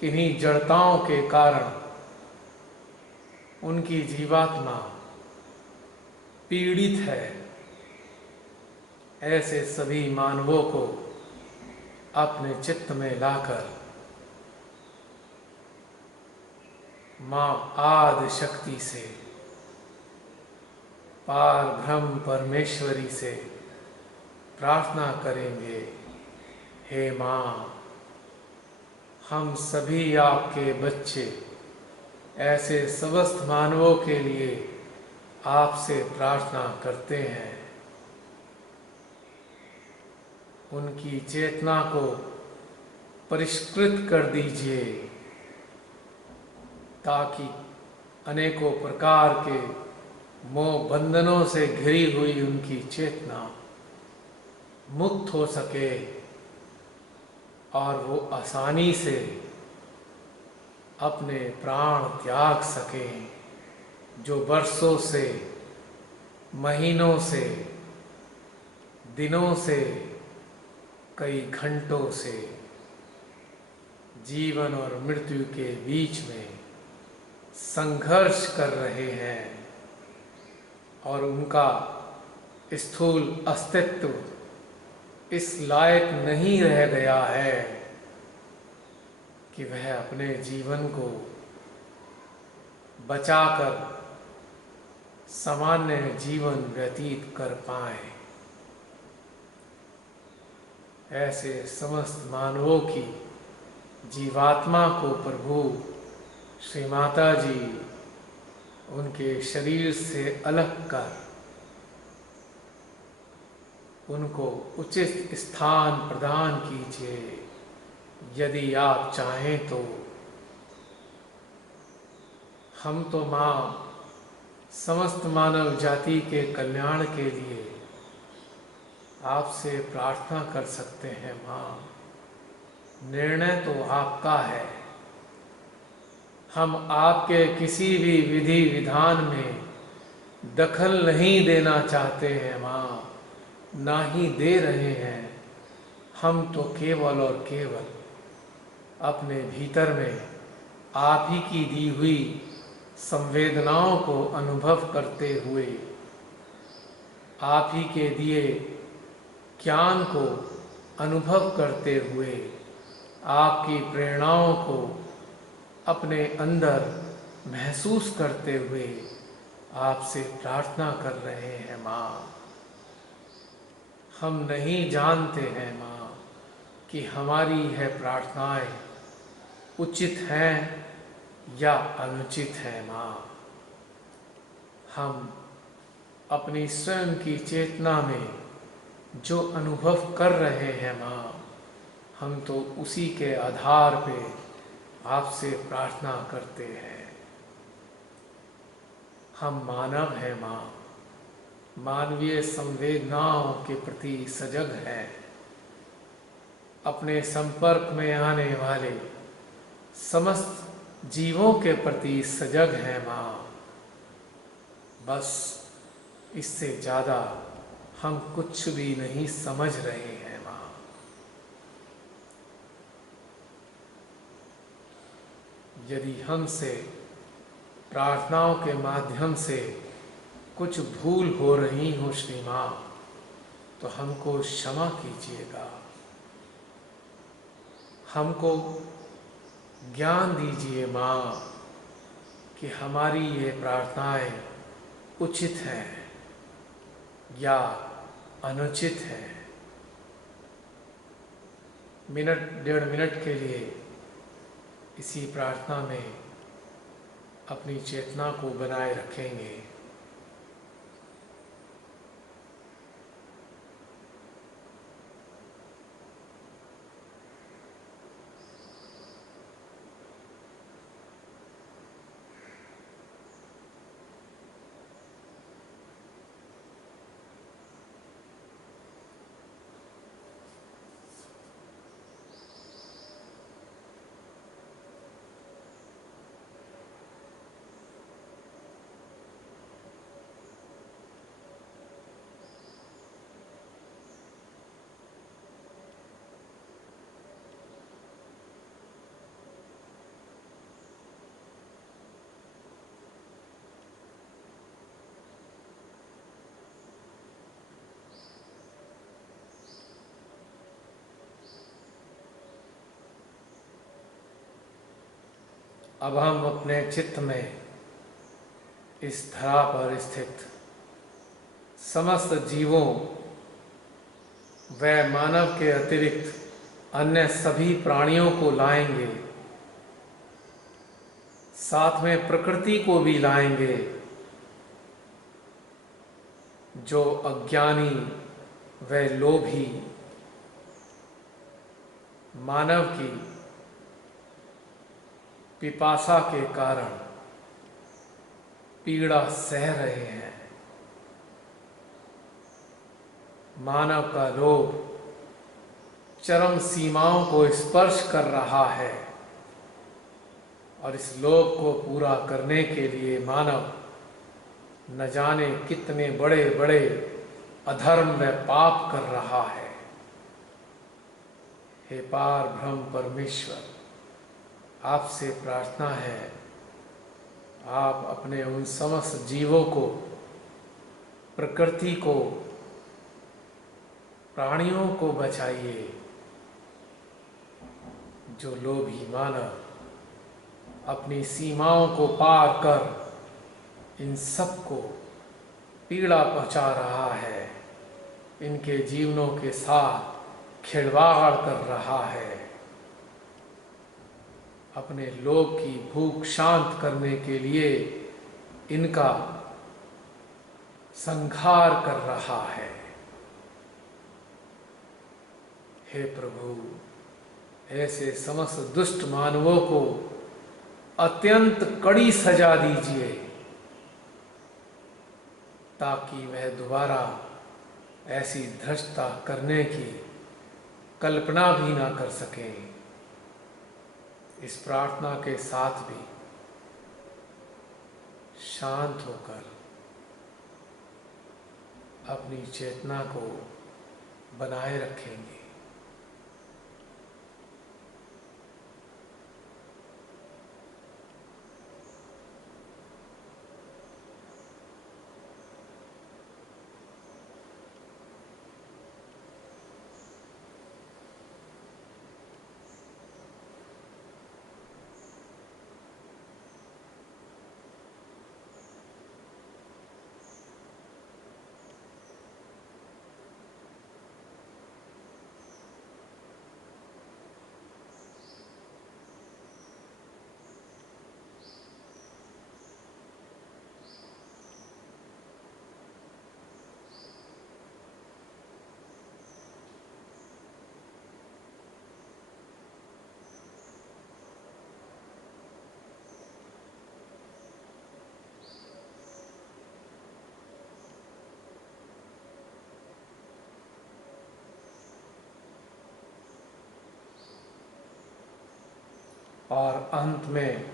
किन्हीं जड़ताओं के कारण उनकी जीवात्मा पीड़ित है। ऐसे सभी मानवों को अपने चित्त में लाकर मां आदि शक्ति से, पार ब्रह्म परमेश्वरी से प्रार्थना करेंगे, हे मां, हम सभी आपके बच्चे ऐसे समस्त मानवों के लिए आपसे प्रार्थना करते हैं। उनकी चेतना को परिष्कृत कर दीजिए ताकि अनेकों प्रकार के मोह बंधनों से घिरी हुई उनकी चेतना मुक्त हो सके और वो आसानी से अपने प्राण त्याग सकें, जो वर्षों से, महीनों से, दिनों से, कई घंटों से जीवन और मृत्यु के बीच में संघर्ष कर रहे हैं और उनका स्थूल अस्तित्व इस लायक नहीं रह गया है कि वह अपने जीवन को बचाकर सामान्य जीवन व्यतीत कर पाए। ऐसे समस्त मानवों की जीवात्मा को प्रभु श्री माता जी उनके शरीर से अलग कर उनको उचित स्थान प्रदान कीजिए। यदि आप चाहें तो हम तो मां समस्त मानव जाति के कल्याण के लिए आपसे प्रार्थना कर सकते हैं। मां, निर्णय तो आपका है। हम आपके किसी भी विधि विधान में दखल नहीं देना चाहते हैं मां, ना ही दे रहे हैं। हम तो केवल और केवल अपने भीतर में आप ही की दी हुई संवेदनाओं को अनुभव करते हुए, आप ही के दिए ज्ञान को अनुभव करते हुए, आपकी प्रेरणाओं को अपने अंदर महसूस करते हुए आपसे प्रार्थना कर रहे हैं मां। हम नहीं जानते हैं मां कि हमारी यह प्रार्थनाएं उचित हैं या अनुचित हैं मां। हम अपनी स्वयं की चेतना में जो अनुभव कर रहे हैं मां, हम तो उसी के आधार पे आपसे प्रार्थना करते हैं। हम मानव हैं मां, मानवीय संवेदनाओं के प्रति सजग हैं। अपने संपर्क में आने वाले समस्त जीवों के प्रति सजग हैं मां। बस इससे ज़्यादा हम कुछ भी नहीं समझ रहे हैं मां। यदि हमसे प्रार्थनाओं के माध्यम से कुछ भूल हो रही हो श्री मां, तो हमको क्षमा कीजिएगा। हमको ज्ञान दीजिए मां कि हमारी ये प्रार्थनाएं उचित हैं या अनुचित हैं। मिनट डेढ़ मिनट के लिए इसी प्रार्थना में अपनी चेतना को बनाए रखेंगे। अब हम अपने चित्त में इस धरा पर स्थित समस्त जीवों व मानव के अतिरिक्त अन्य सभी प्राणियों को लाएंगे, साथ में प्रकृति को भी लाएंगे, जो अज्ञानी व लोभी मानव की पिपासा के कारण पीड़ा सह रहे हैं। मानव का लोभ चरम सीमाओं को स्पर्श कर रहा है और इस लोभ को पूरा करने के लिए मानव न जाने कितने बड़े बड़े अधर्म व पाप कर रहा है। हे पार ब्रह्म परमेश्वर, आपसे प्रार्थना है, आप अपने उन समस्त जीवों को, प्रकृति को, प्राणियों को बचाइए, जो लोभी मानव अपनी सीमाओं को पार कर इन सबको पीड़ा पहुंचा रहा है, इनके जीवनों के साथ खिलवाड़ कर रहा है, अपने लोभ की भूख शांत करने के लिए इनका संहार कर रहा है। हे प्रभु, ऐसे समस्त दुष्ट मानवों को अत्यंत कड़ी सजा दीजिए, ताकि वह दोबारा ऐसी धृष्टता करने की कल्पना भी ना कर सकें। इस प्रार्थना के साथ भी शांत होकर अपनी चेतना को बनाए रखेंगे। और अंत में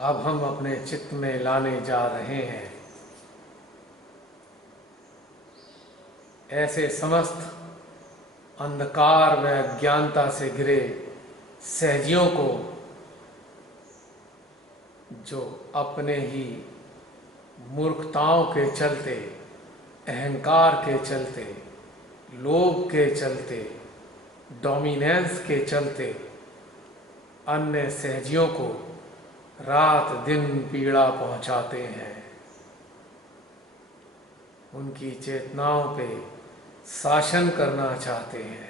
अब हम अपने चित्त में लाने जा रहे हैं ऐसे समस्त अंधकार व अज्ञानता से घिरे सहजियों को, जो अपने ही मूर्खताओं के चलते, अहंकार के चलते, लोभ के चलते, डोमिनेंस के चलते अन्य सहजियों को रात दिन पीड़ा पहुंचाते हैं। उनकी चेतनाओं पे शासन करना चाहते हैं,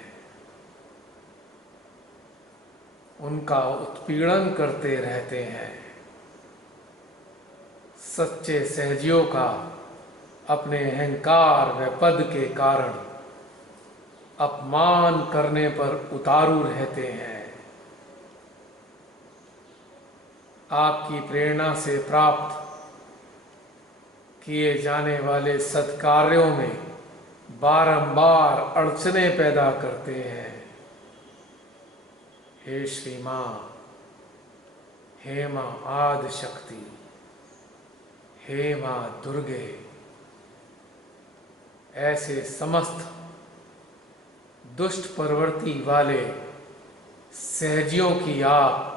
उनका उत्पीड़न करते रहते हैं। सच्चे सहजियों का अपने अहंकार व पद के कारण अपमान करने पर उतारू रहते हैं। आपकी प्रेरणा से प्राप्त किए जाने वाले सत्कार्यों में बारंबार अड़चने पैदा करते हैं। हे श्री मां, हे मां आदि शक्ति, हे मां दुर्गे, ऐसे समस्त दुष्ट प्रवृत्ति वाले सहजियों की आप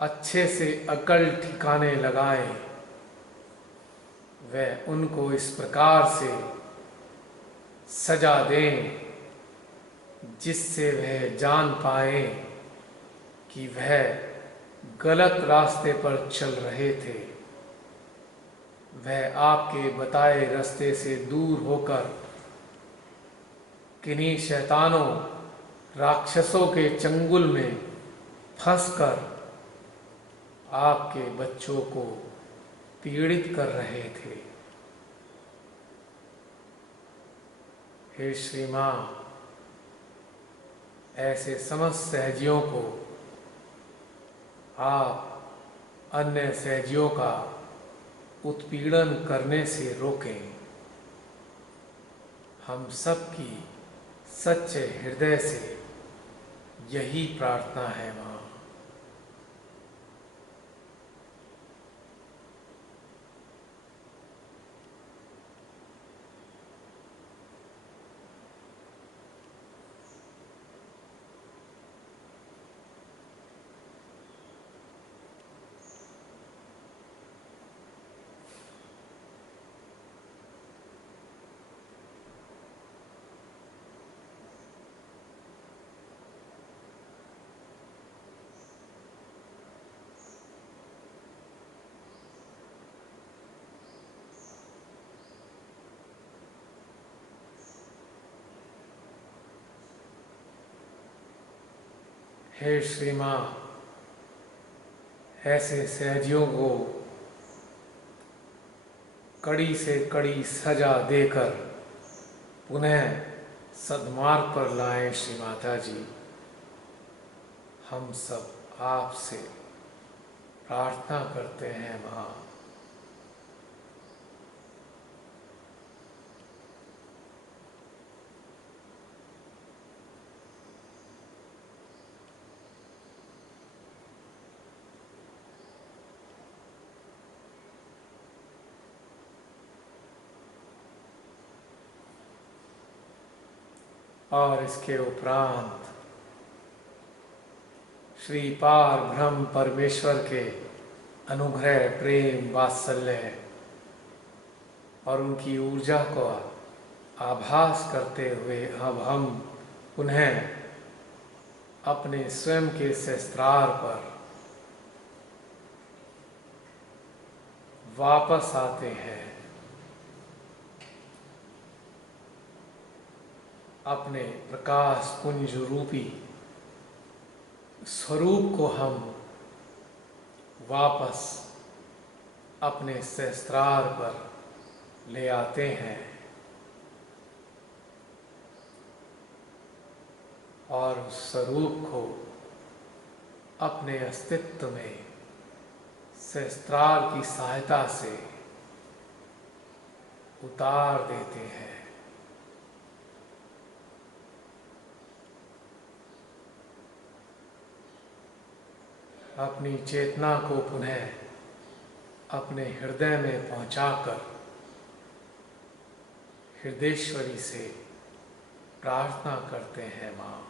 अच्छे से अकल ठिकाने लगाएं, वह उनको इस प्रकार से सजा दें जिससे वह जान पाए कि वह गलत रास्ते पर चल रहे थे। वह आपके बताए रास्ते से दूर होकर किन्हीं शैतानों राक्षसों के चंगुल में फंसकर आपके बच्चों को पीड़ित कर रहे थे। हे श्री मां, ऐसे समस्त सहजियों को आप अन्य सहजियों का उत्पीड़न करने से रोकें। हम सब की सच्चे हृदय से यही प्रार्थना है मां। हे श्री मां, ऐसे सहजियों को कड़ी से कड़ी सजा देकर पुनः सद्मार्ग पर लाएं श्री माता जी। हम सब आपसे प्रार्थना करते हैं मां। और इसके उपरांत श्री पार ब्रह्म परमेश्वर के अनुग्रह, प्रेम, वात्सल्य और उनकी ऊर्जा को आभास करते हुए अब हम पुनः अपने स्वयं के सहस्त्रार पर वापस आते हैं। अपने प्रकाश पुंज रूपी स्वरूप को हम वापस अपने सहस्त्रार पर ले आते हैं और उस स्वरूप को अपने अस्तित्व में सहस्त्रार की सहायता से उतार देते हैं। अपनी चेतना को पुनः अपने हृदय में पहुंचाकर हृदयेश्वरी से प्रार्थना करते हैं मां।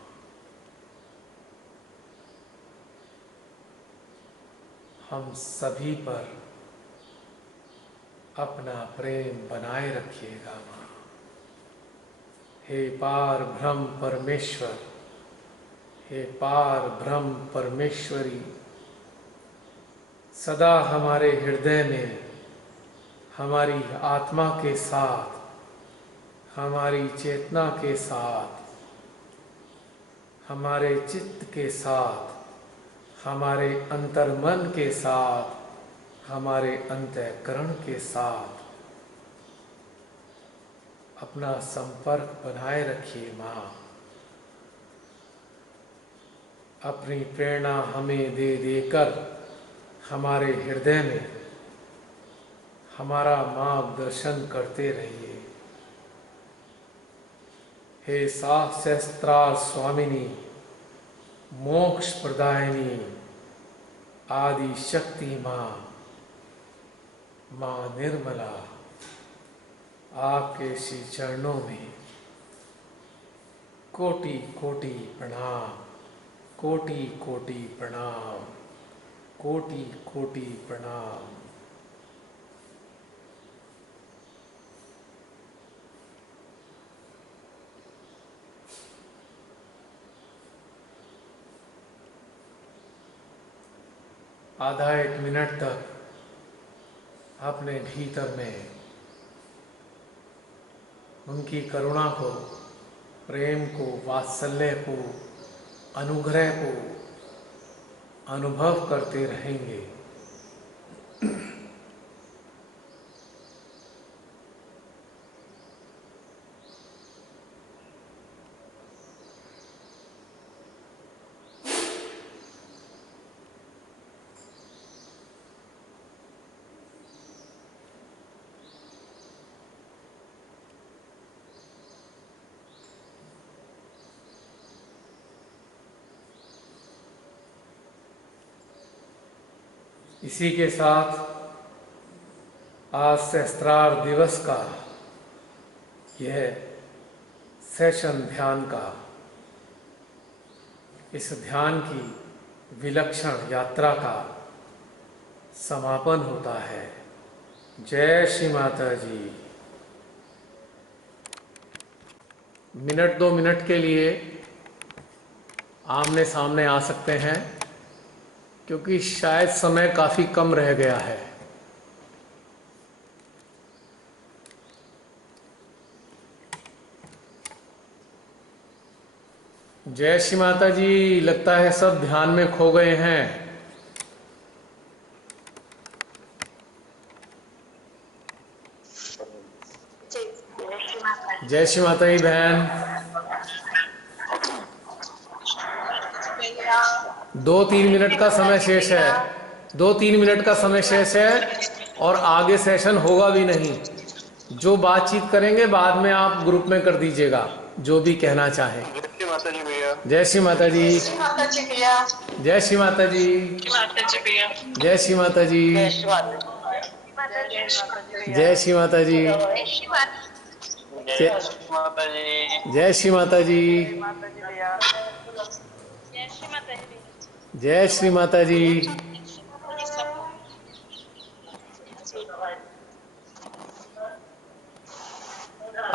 हम सभी पर अपना प्रेम बनाए रखिएगा मां। हे पार ब्रह्म परमेश्वर, हे पार ब्रह्म परमेश्वरी, सदा हमारे हृदय में हमारी आत्मा के साथ, हमारी चेतना के साथ, हमारे चित्त के साथ, हमारे अंतर्मन के साथ, हमारे अंतःकरण के साथ अपना संपर्क बनाए रखिए मां। अपनी प्रेरणा हमें दे देकर हमारे हृदय में हमारा मार्गदर्शन करते रहिए। हे सात सहस्त्रार स्वामिनी, मोक्ष प्रदायिनी, आदि शक्ति मां, मां निर्मला, आपके श्री चरणों में कोटि कोटि प्रणाम, कोटि कोटि प्रणाम, कोटि कोटि प्रणाम। आधा एक मिनट तक अपने भीतर में उनकी करुणा को, प्रेम को, वात्सल्य को, अनुग्रह को अनुभव करते रहेंगे। इसी के साथ आज सहस्त्रार दिवस का यह सेशन ध्यान का, इस ध्यान की विलक्षण यात्रा का समापन होता है। जय श्री माता जी। मिनट 2 मिनट के लिए आमने सामने आ सकते हैं, क्योंकि शायद समय काफी कम रह गया है। जय श्री माता जी। लगता है सब ध्यान में खो गए हैं। जय श्री माता जी बहन। 2-3 मिनट का समय शेष है। 2-3 मिनट का समय शेष है और आगे सेशन होगा भी नहीं। जो बातचीत करेंगे बाद में आप ग्रुप में कर दीजिएगा, जो भी कहना चाहें। जय श्री माता जी। जय श्री माता जी भैया। जय श्री माता जी। जय श्री माता जी। जय श्री माता जी। जय श्री माता जी। जय श्री माता जी।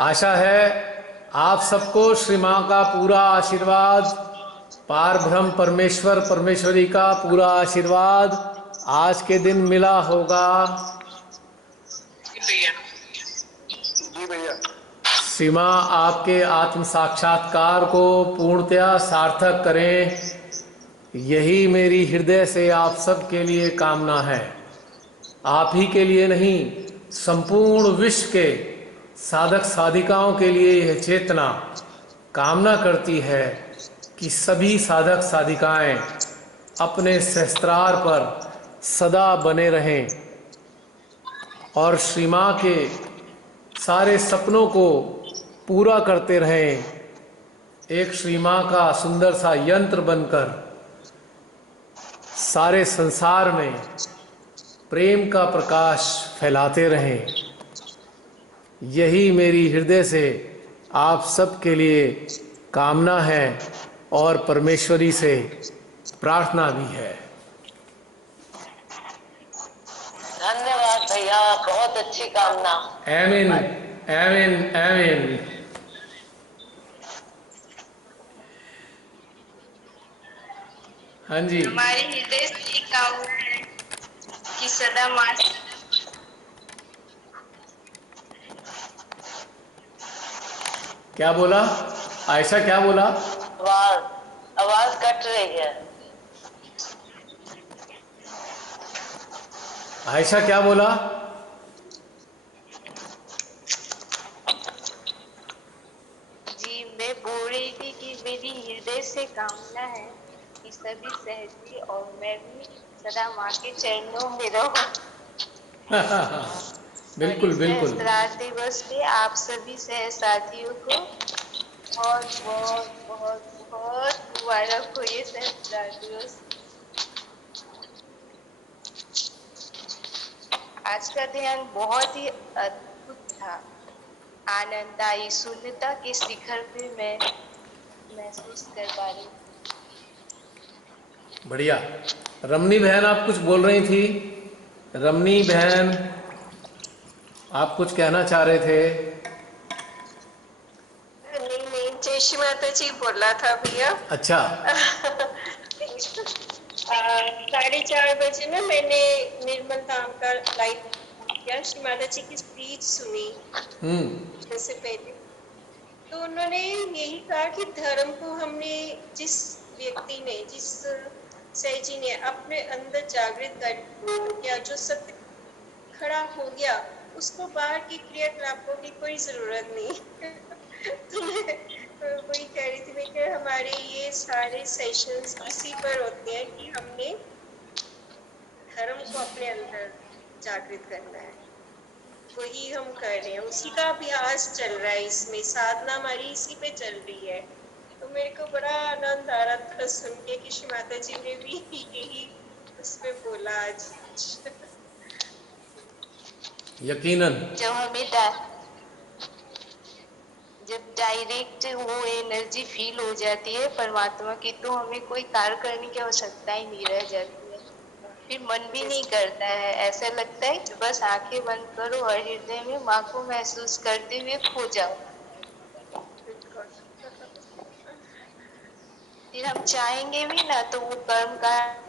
आशा है आप सबको श्री मां का पूरा आशीर्वाद, पार ब्रह्म परमेश्वर परमेश्वरी का पूरा आशीर्वाद आज के दिन मिला होगा। जी भैया। श्री मां आपके आत्म साक्षात्कार को पूर्णतया सार्थक करें, यही मेरी हृदय से आप सब के लिए कामना है। आप ही के लिए नहीं, संपूर्ण विश्व के साधक साधिकाओं के लिए यह चेतना कामना करती है कि सभी साधक साधिकाएं अपने सहस्त्रार पर सदा बने रहें और श्री मां के सारे सपनों को पूरा करते रहें, एक श्री मां का सुंदर सा यंत्र बनकर सारे संसार में प्रेम का प्रकाश फैलाते रहें। यही मेरी हृदय से आप सब के लिए कामना है और परमेश्वरी से प्रार्थना भी है। धन्यवाद भैया, बहुत अच्छी कामना। आमीन आमीन आमीन। हाँ जी। हमारी हृदय से कामना है कि सदा मां। क्या बोला आयशा? क्या बोला? आवाज कट रही है। आयशा क्या बोला? जी मैं बोल रही थी कि मेरी हृदय से कामना है कि सभी सहजी और मैं भी सदा माँ के चरणों में रहूं। बिल्कुल बिल्कुल। सहस्त्रार दिवस पे आप सभी सहसाथियों को बहुत बहुत बहुत बहुत मुबारक हो ये सहस्त्रार दिवस। आज का ध्यान बहुत ही अद्भुत था। आनंददायी शून्यता के शिखर पे मैं महसूस कर पा रही हूँ। बढ़िया। रमनी बहन आप कुछ बोल रही थी। रमनी बहन आप कुछ कहना चाह रहे थे। नहीं, जय श्री माता जी बोला था भैया। अच्छा। 4:30 ना मैंने निर्मल धाम का लाइव किया, श्री माता जी की स्पीच सुनी जैसे पहले। तो उन्होंने यही कहा कि धर्म को हमने जिस व्यक्ति ने, जिस सही जी ने अपने अंदर जागृत कर किया, जो सत्य खड़ा हो गया, उसको बाहर की क्रियाकलापों की कोई जरूरत नहीं। तो मैं वही कह रही थी मैं कि हमारे ये सारे सेशंस इसी पर होते हैं कि हमने धर्म को अपने अंदर जागृत करना है। वही हम कर रहे हैं, उसी का अभ्यास चल रहा है, इसमें साधना हमारी इसी पे चल रही है। तो मेरे को बड़ा आनंद आ रहा था सुन के कि श्री माता जी ने भी यही उसमें बोला आज। यकीनन जब डायरेक्ट वो एनर्जी फील हो जाती है परमात्मा की, तो हमें कोई कार्य करने की आवश्यकता ही नहीं रह जाती है। फिर मन भी नहीं करता है, ऐसा लगता है कि बस आंखें बंद करो और हृदय में माँ को महसूस करते हुए खो जाओ। फिर हम चाहेंगे भी ना तो वो कर्म का।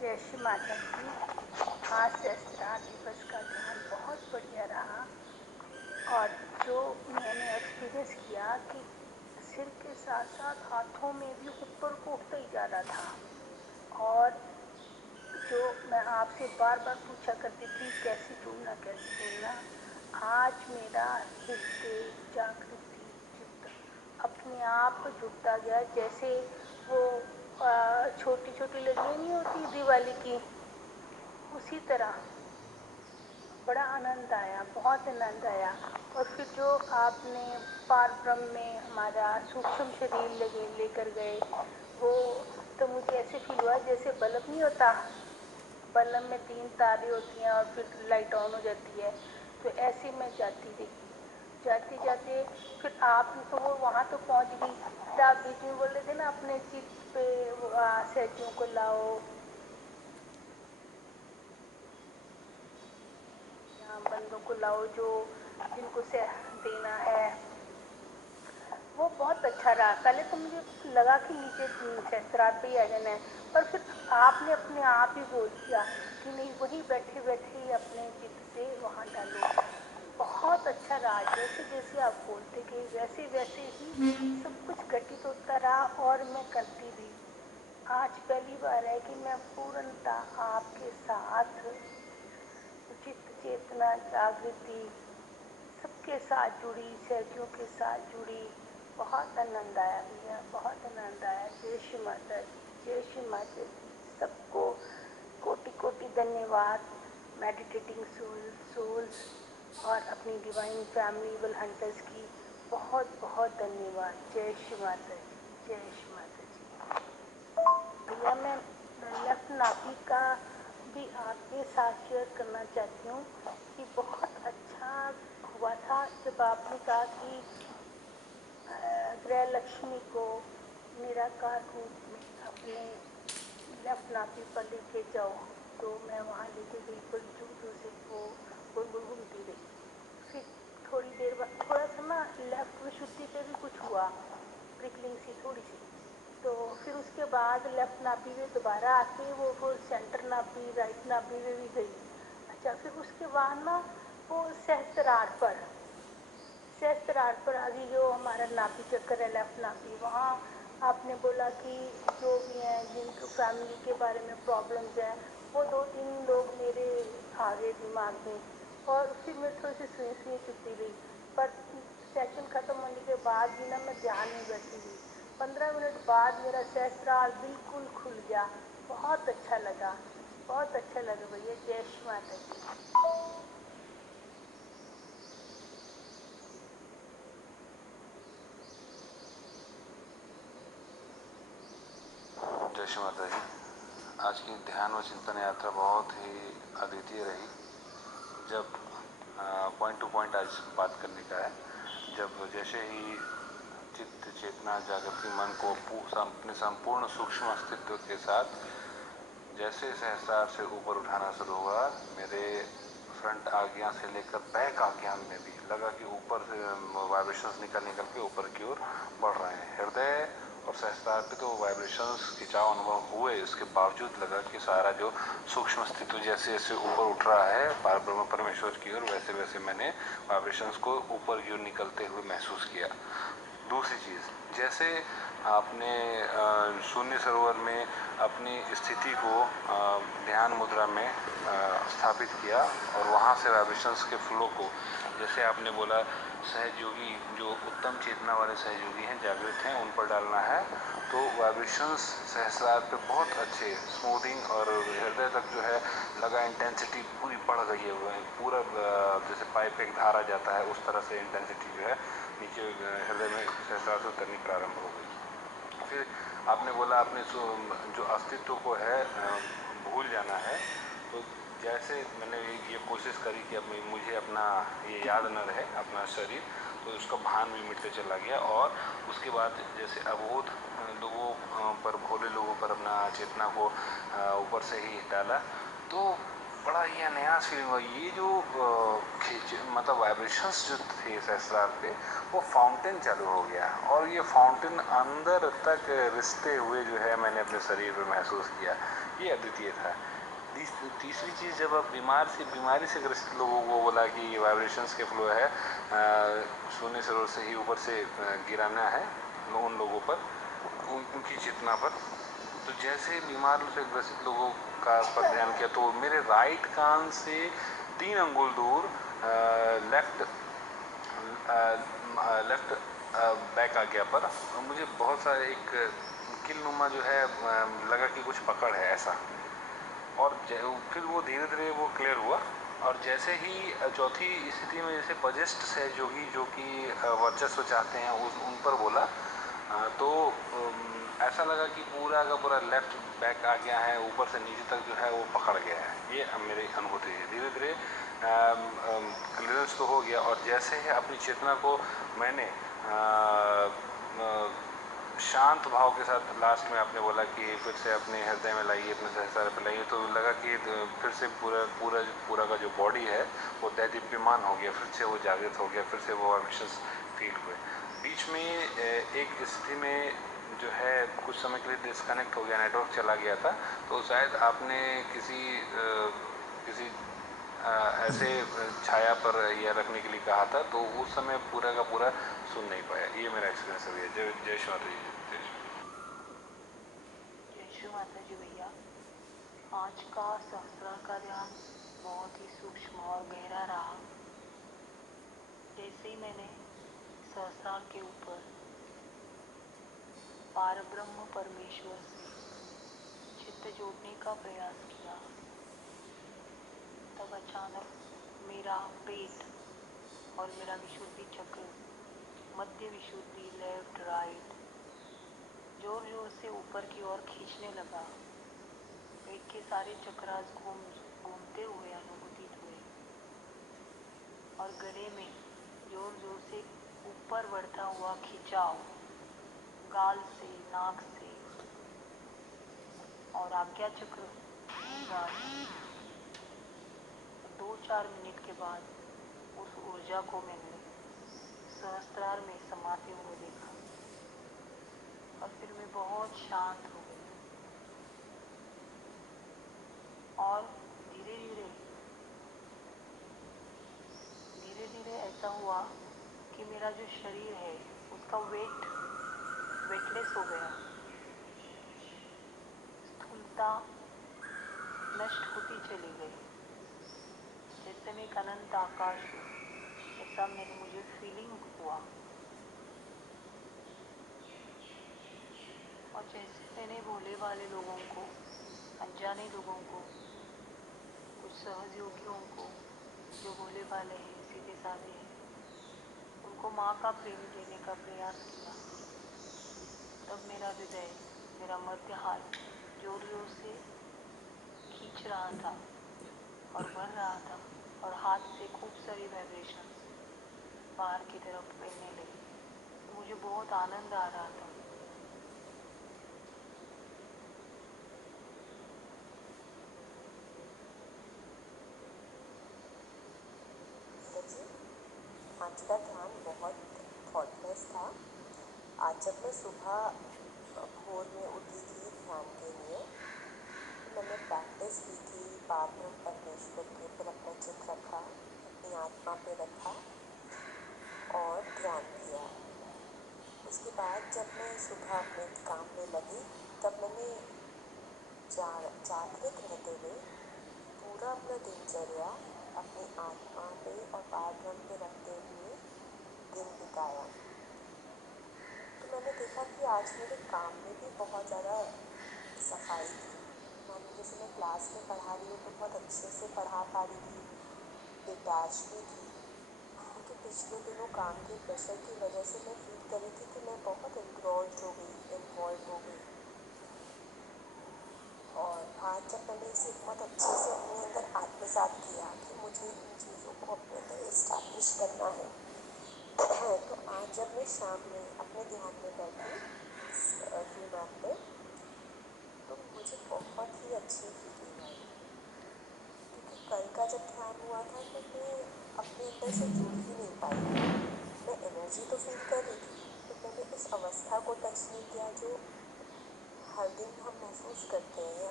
जय श्री माता जी। आज सहस्त्रार दिवस का ध्यान बहुत बढ़िया रहा, और जो मैंने एक्सपीरियंस किया कि सिर के साथ साथ हाथों में भी ऊपर को उठता ही जा रहा था। और जो मैं आपसे बार बार पूछा करती थी कैसे ढूंढना कैसे ढूंढना, आज मेरा हृदय जागृति चित्त अपने आप जुड़ता गया। जैसे वो छोटी छोटी लड़ियाँ नहीं होती दिवाली की, उसी तरह बड़ा आनंद आया, बहुत आनंद आया। और फिर जो आपने पार ब्रह्म में हमारा सूक्ष्म शरीर लेकर गए, वो तो मुझे ऐसे फील हुआ जैसे बल्ब नहीं होता, बल्ब में 3 तारे होती हैं और फिर लाइट ऑन हो जाती है। तो ऐसे मैं जाती रही, जाते जाते फिर आप तो वो वहाँ तो पहुँच गई। फिर आप बीच में बोल रहे थे ना अपने चित्त पे सहजियों को लाओ, बंदों को लाओ जो जिनको से देना है। वो बहुत अच्छा रहा। पहले तो मुझे लगा कि नीचे सहस्त्रार पे ही आ जाना है, पर फिर आपने अपने आप ही बोल दिया कि नहीं, वहीं बैठे बैठे ही अपने चित्त से वहाँ डालो। बहुत अच्छा रहा। जैसे जैसे आप बोलते गए वैसे वैसे ही सब कुछ घटित होता रहा और मैं करती रही। आज पहली बार है कि मैं पूर्णतः आपके साथ चित्त चेतना जागृति सबके साथ जुड़ी, सहजियों के साथ जुड़ी। बहुत आनंद आया भैया, बहुत आनंद आया। जय श्री माता जी, जय श्री माता जी। सबको कोटि कोटि धन्यवाद। मेडिटेटिंग सोल्स और अपनी डिवाइन फैमिली विल हंटर्स की बहुत बहुत धन्यवाद। जय श्री माता जी, जय श्री माता जी। भैया मैं लेफ्ट नाभि का भी आपके साथ शेयर करना चाहती हूँ कि बहुत अच्छा हुआ था जब आपने कहा कि गृह लक्ष्मी को निराकार रूप में अपने लेफ्ट नाभि पर लेके जाओ। तो मैं वहाँ लेके गई, बड़ी जोरों से वो गोल गोल घूमती रही। फिर थोड़ी देर बाद थोड़ा सा ना लेफ्ट विशुद्धि पे भी कुछ हुआ, प्रिकलिंग सी थोड़ी सी। तो फिर उसके बाद लेफ्ट नाभि में दोबारा आके वो सेंटर नाभि राइट नाभि में भी गई। अच्छा, फिर उसके बाद ना वो सहस्त्रार पर आगे जो हमारा नाभि चक्कर है लेफ्ट नाभि, वहाँ आपने बोला कि जो भी हैं जिनको फैमिली के बारे में प्रॉब्लम्स हैं, वो 2-3 लोग मेरे आ गए दिमाग में। और फिर मैं थोड़ी सी सुई चुपती रही, पर सेशन ख़त्म होने के बाद भी ना मैं ध्यान में बैठी हुई। 15 मिनट बाद मेरा सहस्त्रार बिल्कुल खुल गया। बहुत अच्छा लगा, बहुत अच्छा लगा भैया। जय श्री माता जी। जय श्री माता जी। आज की ध्यान व चिंतन यात्रा बहुत ही अद्वितीय रही। जब पॉइंट टू पॉइंट आज बात करने का है, जब जैसे ही चित्त चेतना जागृति मन को अपने संपूर्ण सूक्ष्म अस्तित्व के साथ जैसे सहस्रार से ऊपर उठाना शुरू हुआ, मेरे फ्रंट आज्ञा से लेकर बैक आज्ञा में भी लगा कि ऊपर से वाइब्रेशंस निकल के ऊपर की ओर बढ़ रहे हैं। हृदय और सहस्त्रार पे तो वाइब्रेशंस खिंचाव अनुभव हुए, इसके बावजूद लगा कि सारा जो सूक्ष्म अस्तित्व जैसे जैसे ऊपर उठ रहा है पारब्रह्म परमेश्वर की ओर, वैसे वैसे मैंने वाइब्रेशंस को ऊपर की ओर निकलते हुए महसूस किया। दूसरी चीज़, जैसे आपने शून्य सरोवर में अपनी स्थिति को ध्यान मुद्रा में स्थापित किया और वहाँ से वाइब्रेशंस के फ्लो को, जैसे आपने बोला सहयोगी जो उत्तम चेतना वाले सहयोगी हैं, जागृत हैं, उन पर डालना है, तो वाइब्रेशंस सहस्रार पे बहुत अच्छे स्मूथिंग और हृदय तक जो है लगा इंटेंसिटी पूरी बढ़ गई है, पूरा जैसे पाइप एक धारा जाता है उस तरह से इंटेंसिटी जो है नीचे हृदय में सहस्रार से उतरनी प्रारंभ हो गई। फिर आपने बोला अपने जो अस्तित्व को है भूल जाना है, तो जैसे मैंने ये कोशिश करी कि अब मुझे अपना ये याद न रहे अपना शरीर, तो उसका भान भी मिटते चला गया और उसके बाद जैसे अबोध लोगों पर, भोले लोगों पर अपना चेतना को ऊपर से ही डाला, तो बड़ा ही नया फीलिंग हुआ। ये जो मतलब वाइब्रेशंस जो थे सहस्रार पे, वो फाउंटेन चालू हो गया और ये फाउंटेन अंदर तक रिश्ते हुए जो है मैंने अपने शरीर पे महसूस किया। ये अद्वितीय था। तीसरी चीज़, जब आप बीमारी से ग्रसित लोगों को बोला कि ये वाइब्रेशंस के फ्लो है, शून्य सरोवर से ही ऊपर से गिराना है उन लोगों पर, उनकी चेतना पर, तो जैसे बीमार से ग्रसित लोगों का पर ध्यान किया तो मेरे राइट कान से 3 अंगुल दूर लेफ्ट बैक आ गया पर मुझे बहुत सारे एक किलनुमा जो है लगा कि कुछ पकड़ है ऐसा, और फिर वो धीरे धीरे वो क्लियर हुआ। और जैसे ही चौथी स्थिति में जैसे पजेस्ट सहयोगी जो कि वर्चस्व चाहते हैं उन पर बोला, तो ऐसा लगा कि पूरा का पूरा लेफ्ट बैक आ गया है, ऊपर से नीचे तक जो है वो पकड़ गया है। ये मेरी अनुभूति है। धीरे धीरे क्लियरेंस तो हो गया और जैसे ही अपनी चेतना को मैंने शांत भाव के साथ, लास्ट में आपने बोला कि फिर से अपने हृदय में लाइए, अपने सहस्रार पे लाइए, तो लगा कि फिर से पूरा का जो बॉडी है वो दैदीप्यमान हो गया, फिर से वो जागृत हो गया, फिर से वो वाइब्रेशंस फील हुए। बीच में एक स्थिति में जो है कुछ समय के लिए डिस्कनेक्ट हो गया, नेटवर्क चला गया था, तो शायद आपने किसी ऐसे छाया पर या रखने के लिए कहा था, तो उस समय पूरा का पूरा सुन नहीं पाया। ये मेरा एक्सपीरियंस है। जय श्री माता जी। जय श्री माता जी भैया। आज का सहस्रार का ध्यान बहुत ही सूक्ष्म और गहरा रहा। जैसे ही मैंने सहस्रार के ऊपर पारब्रह्म परमेश्वर से चित्त जोड़ने का प्रयास किया, तब अचानक मेरा पेट और मेरा विशुद्धि चक्र, मध्य विशुद्धि, लेफ्ट राइट जोर जोर से ऊपर की ओर खींचने लगा। पेट के सारे चक्रास घूमते हुए अनुभूतित हुए और गले में जोर जोर से ऊपर बढ़ता हुआ खिंचाव, गाल से, नाक से, और आज्ञा चक्र 2-4 मिनट के बाद उस ऊर्जा को मैंने सहस्त्रार में समाते हुए देखा और फिर मैं बहुत शांत हो गई। और धीरे धीरे ऐसा हुआ कि मेरा जो शरीर है उसका वेटलेस हो गया, स्थूलता नष्ट होती चली गई, जैसे मैं एक अनंत आकाश हूँ, ऐसा मुझे फीलिंग हुआ। और जैसे मैंने भोले वाले लोगों को, अनजाने लोगों को, कुछ सहयोगियों को जो भोले वाले हैं, सीधे साधे हैं, उनको माँ का प्रेम देने का प्रयास किया, तब मेरा हृदय, मेरा मध्य हाथ जोर जोर से खींच रहा था और भर रहा था और हाथ से खूब सारी वाइब्रेशन बाहर की तरफ फैलने लगी। तो मुझे बहुत आनंद आ रहा था। आज का ध्यान बहुत थॉटलेस था। आज जब मैं सुबह भोर में उठी थी ध्यान के लिए, तो मैंने प्रैक्टिस की थी पारब्रह्म परमेश्वर के, फिर अपना चित्र रखा, अपनी आत्मा पे रखा और ध्यान किया। उसके बाद जब मैं सुबह अपने काम में लगी, तब मैंने जागृत रहते हुए पूरा अपना दिनचर्या अपनी आत्मा पे और पारब्रह्म पे रखते हुए दिन बिताया। तो मैंने देखा कि आज मेरे काम में भी बहुत ज़्यादा सफाई थी। मान लो जैसे मैं क्लास में पढ़ा रही हूँ तो बहुत अच्छे से पढ़ा पा रही थी, डिटैच भी थी, क्योंकि पिछले दिनों काम के प्रेशर की वजह से मैं फील कर रही थी कि मैं बहुत इन्वॉल्व हो गई। और आज जब मैंने इसे बहुत अच्छे से अपने अंदर आत्मसात किया कि मुझे इन चीज़ों को अपने अंदर इस्टैब्लिश करना है, तो आज जब मैं शाम में अपने ध्यान में बैठी फ्री मैट पे, तो मुझे बहुत ही अच्छी फीलिंग आई। क्योंकि कल का जब ध्यान हुआ था तो मैं अपने अंदर से जुड़ ही नहीं पाई। मैं एनर्जी तो फील कर रही थी, तो मैंने उस अवस्था को टच नहीं किया जो हर दिन हम महसूस करते हैं या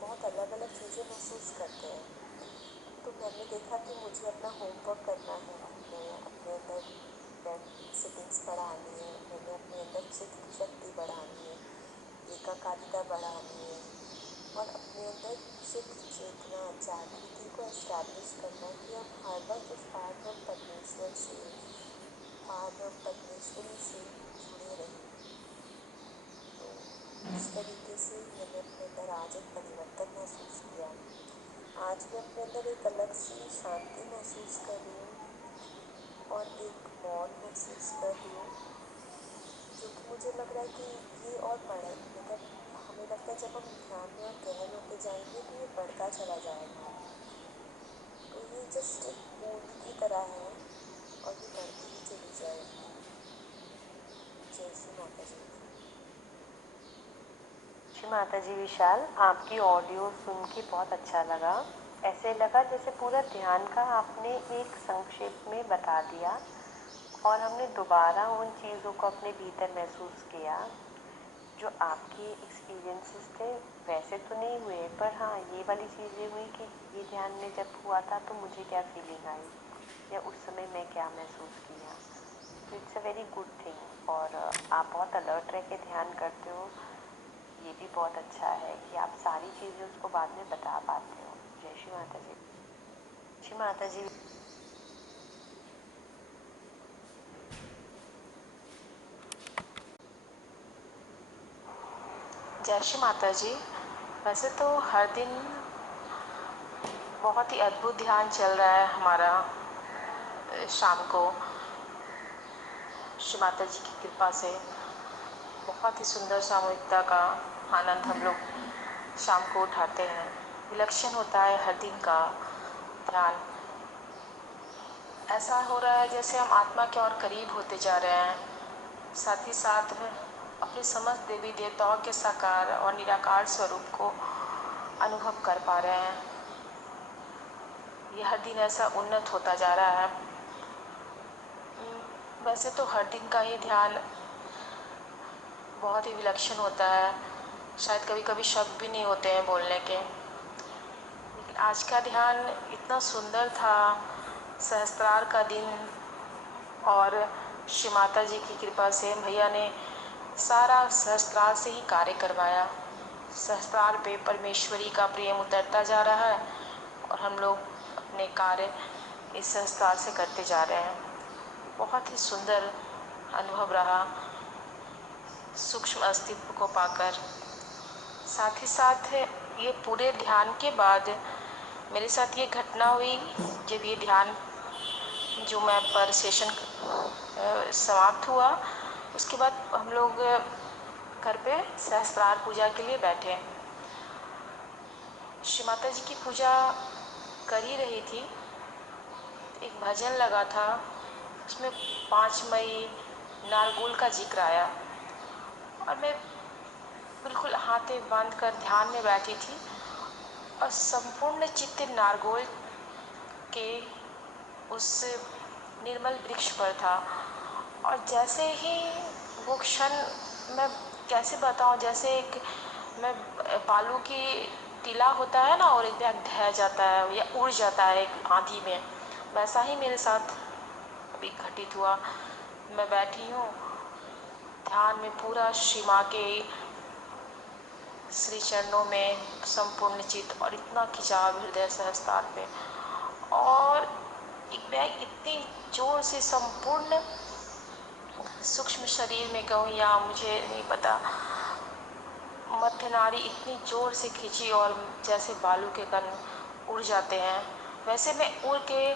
बहुत अलग अलग चीज़ें महसूस करते हैं। तो मैंने देखा कि मुझे अपना होमवर्क करना है, मैं अपने अंदर सिटिंग्स बढ़ानी है, मैंने अपने अंदर चित्त की शक्ति बढ़ानी है, एकाकारिता बढ़ानी है और अपने अंदर चित्त चेतना जागृति को एस्टैब्लिश करना है कि हम हर वक्त उस पारब्रह्म परमेश्वर से, पारब्रह्म परमेश्वरी से जुड़े रहें। इस तरीके से मैंने अपने अंदर आज एक परिवर्तन महसूस किया। आज मैं अपने अंदर एक अलग सी शांति महसूस कर रही हूँ और एक मौन महसूस कर रही हूँ, जो कि मुझे लग रहा है कि ये और बढ़े, मतलब हमें लगता है जब हम ध्यान में और गहन होते जाएंगे तो ये बढ़ता चला जाएगा। तो ये जस्ट एक बूंद की तरह है और ये बढ़ती ही चली जाएगी। जय श्री माता जी। श्री माता जी विशाल, आपकी ऑडियो सुन के बहुत अच्छा लगा। ऐसे लगा जैसे पूरा ध्यान का आपने एक संक्षेप में बता दिया और हमने दोबारा उन चीज़ों को अपने भीतर महसूस किया जो आपके एक्सपीरियंसेस थे। वैसे तो नहीं हुए, पर हाँ ये वाली चीज़ें हुई कि ये ध्यान में जब हुआ था तो मुझे क्या फीलिंग आई या उस समय मैं क्या महसूस किया। तो it's a very good thing और आप बहुत अलर्ट रह के ध्यान करते हो। ये भी बहुत अच्छा है कि आप सारी चीज़ें उसको बाद में बता पाते हो। जय श्री माता जी। श्री माता जी। जय श्री माता जी। वैसे तो हर दिन बहुत ही अद्भुत ध्यान चल रहा है हमारा शाम को। श्री माता जी की कृपा से बहुत ही सुंदर सामूहिकता का आनंद हम लोग शाम को उठाते हैं। विलक्षण होता है हर दिन का ध्यान। ऐसा हो रहा है जैसे हम आत्मा के और करीब होते जा रहे हैं, साथ ही साथ अपने समस्त देवी देवताओं के साकार और निराकार स्वरूप को अनुभव कर पा रहे हैं। ये हर दिन ऐसा उन्नत होता जा रहा है। वैसे तो हर दिन का ही ध्यान बहुत ही विलक्षण होता है, शायद कभी कभी शब्द भी नहीं होते हैं बोलने के, लेकिन आज का ध्यान इतना सुंदर था। सहस्त्रार का दिन और श्री माता जी की कृपा से भैया ने सारा सहस्त्रार से ही कार्य करवाया। सहस्त्रार पे परमेश्वरी का प्रेम उतरता जा रहा है और हम लोग अपने कार्य इस सहस्त्रार से करते जा रहे हैं। बहुत ही सुंदर अनुभव रहा सूक्ष्म अस्तित्व को पाकर। साथ ही साथ ये पूरे ध्यान के बाद मेरे साथ ये घटना हुई, जब ये ध्यान जो मैं पर सेशन समाप्त हुआ, उसके बाद हम लोग घर पे सहस्त्रार पूजा के लिए बैठे। श्री माता जी की पूजा कर ही रही थी, एक भजन लगा था, उसमें 5 मई नारगोल का जिक्र आया और मैं बिल्कुल हाथें बांध कर ध्यान में बैठी थी और संपूर्ण चित्त नारगोल के उस निर्मल वृक्ष पर था। और जैसे ही वो क्षण, मैं कैसे बताऊं, जैसे एक मैं बालू की टीला होता है ना और एक बैग ढह जाता है या उड़ जाता है एक आंधी में, वैसा ही मेरे साथ अभी घटित हुआ। मैं बैठी हूँ ध्यान में, पूरा श्री माँ के श्री चरणों में संपूर्ण चित, और इतना खिंचाव हृदय सहस्त्रार पे, और एक बैग इतनी जोर से संपूर्ण सूक्ष्म शरीर में कहूँ या मुझे नहीं पता, मध्य नाड़ी इतनी जोर से खींची और जैसे बालू के कण उड़ जाते हैं वैसे मैं उड़ के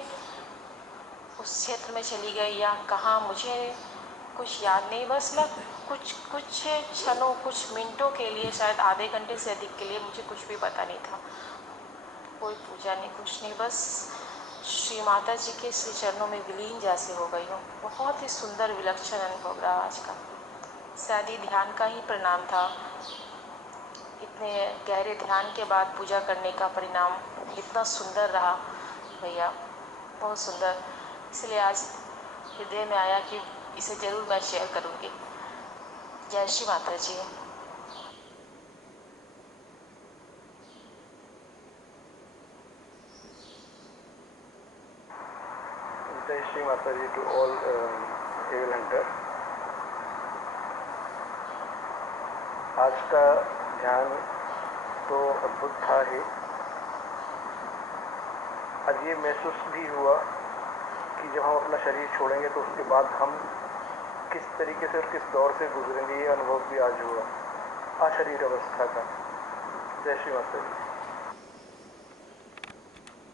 उस क्षेत्र में चली गई, या कहाँ मुझे कुछ याद नहीं। बस मैं कुछ क्षणों, कुछ मिनटों के लिए, शायद आधे घंटे से अधिक के लिए, मुझे कुछ भी पता नहीं था, कोई पूजा नहीं, कुछ नहीं, बस श्री माता जी के श्री चरणों में विलीन जैसे हो गई हूँ। बहुत ही सुंदर विलक्षण अनुभव रहा आज का। शायद ये ध्यान का ही परिणाम था। इतने गहरे ध्यान के बाद पूजा करने का परिणाम इतना सुंदर रहा भैया, बहुत सुंदर। इसलिए आज हृदय में आया कि इसे ज़रूर मैं शेयर करूँगी। जय श्री माता जी। जय श्री माता जी टू ऑल एविल हंटर। आज का ध्यान तो अद्भुत था ही। आज ये महसूस भी हुआ कि जब हम अपना शरीर छोड़ेंगे तो उसके बाद हम किस तरीके से और किस दौर से गुजरेंगे, ये अनुभव भी आज हुआ अशरीर अवस्था का। जय श्री माता जी।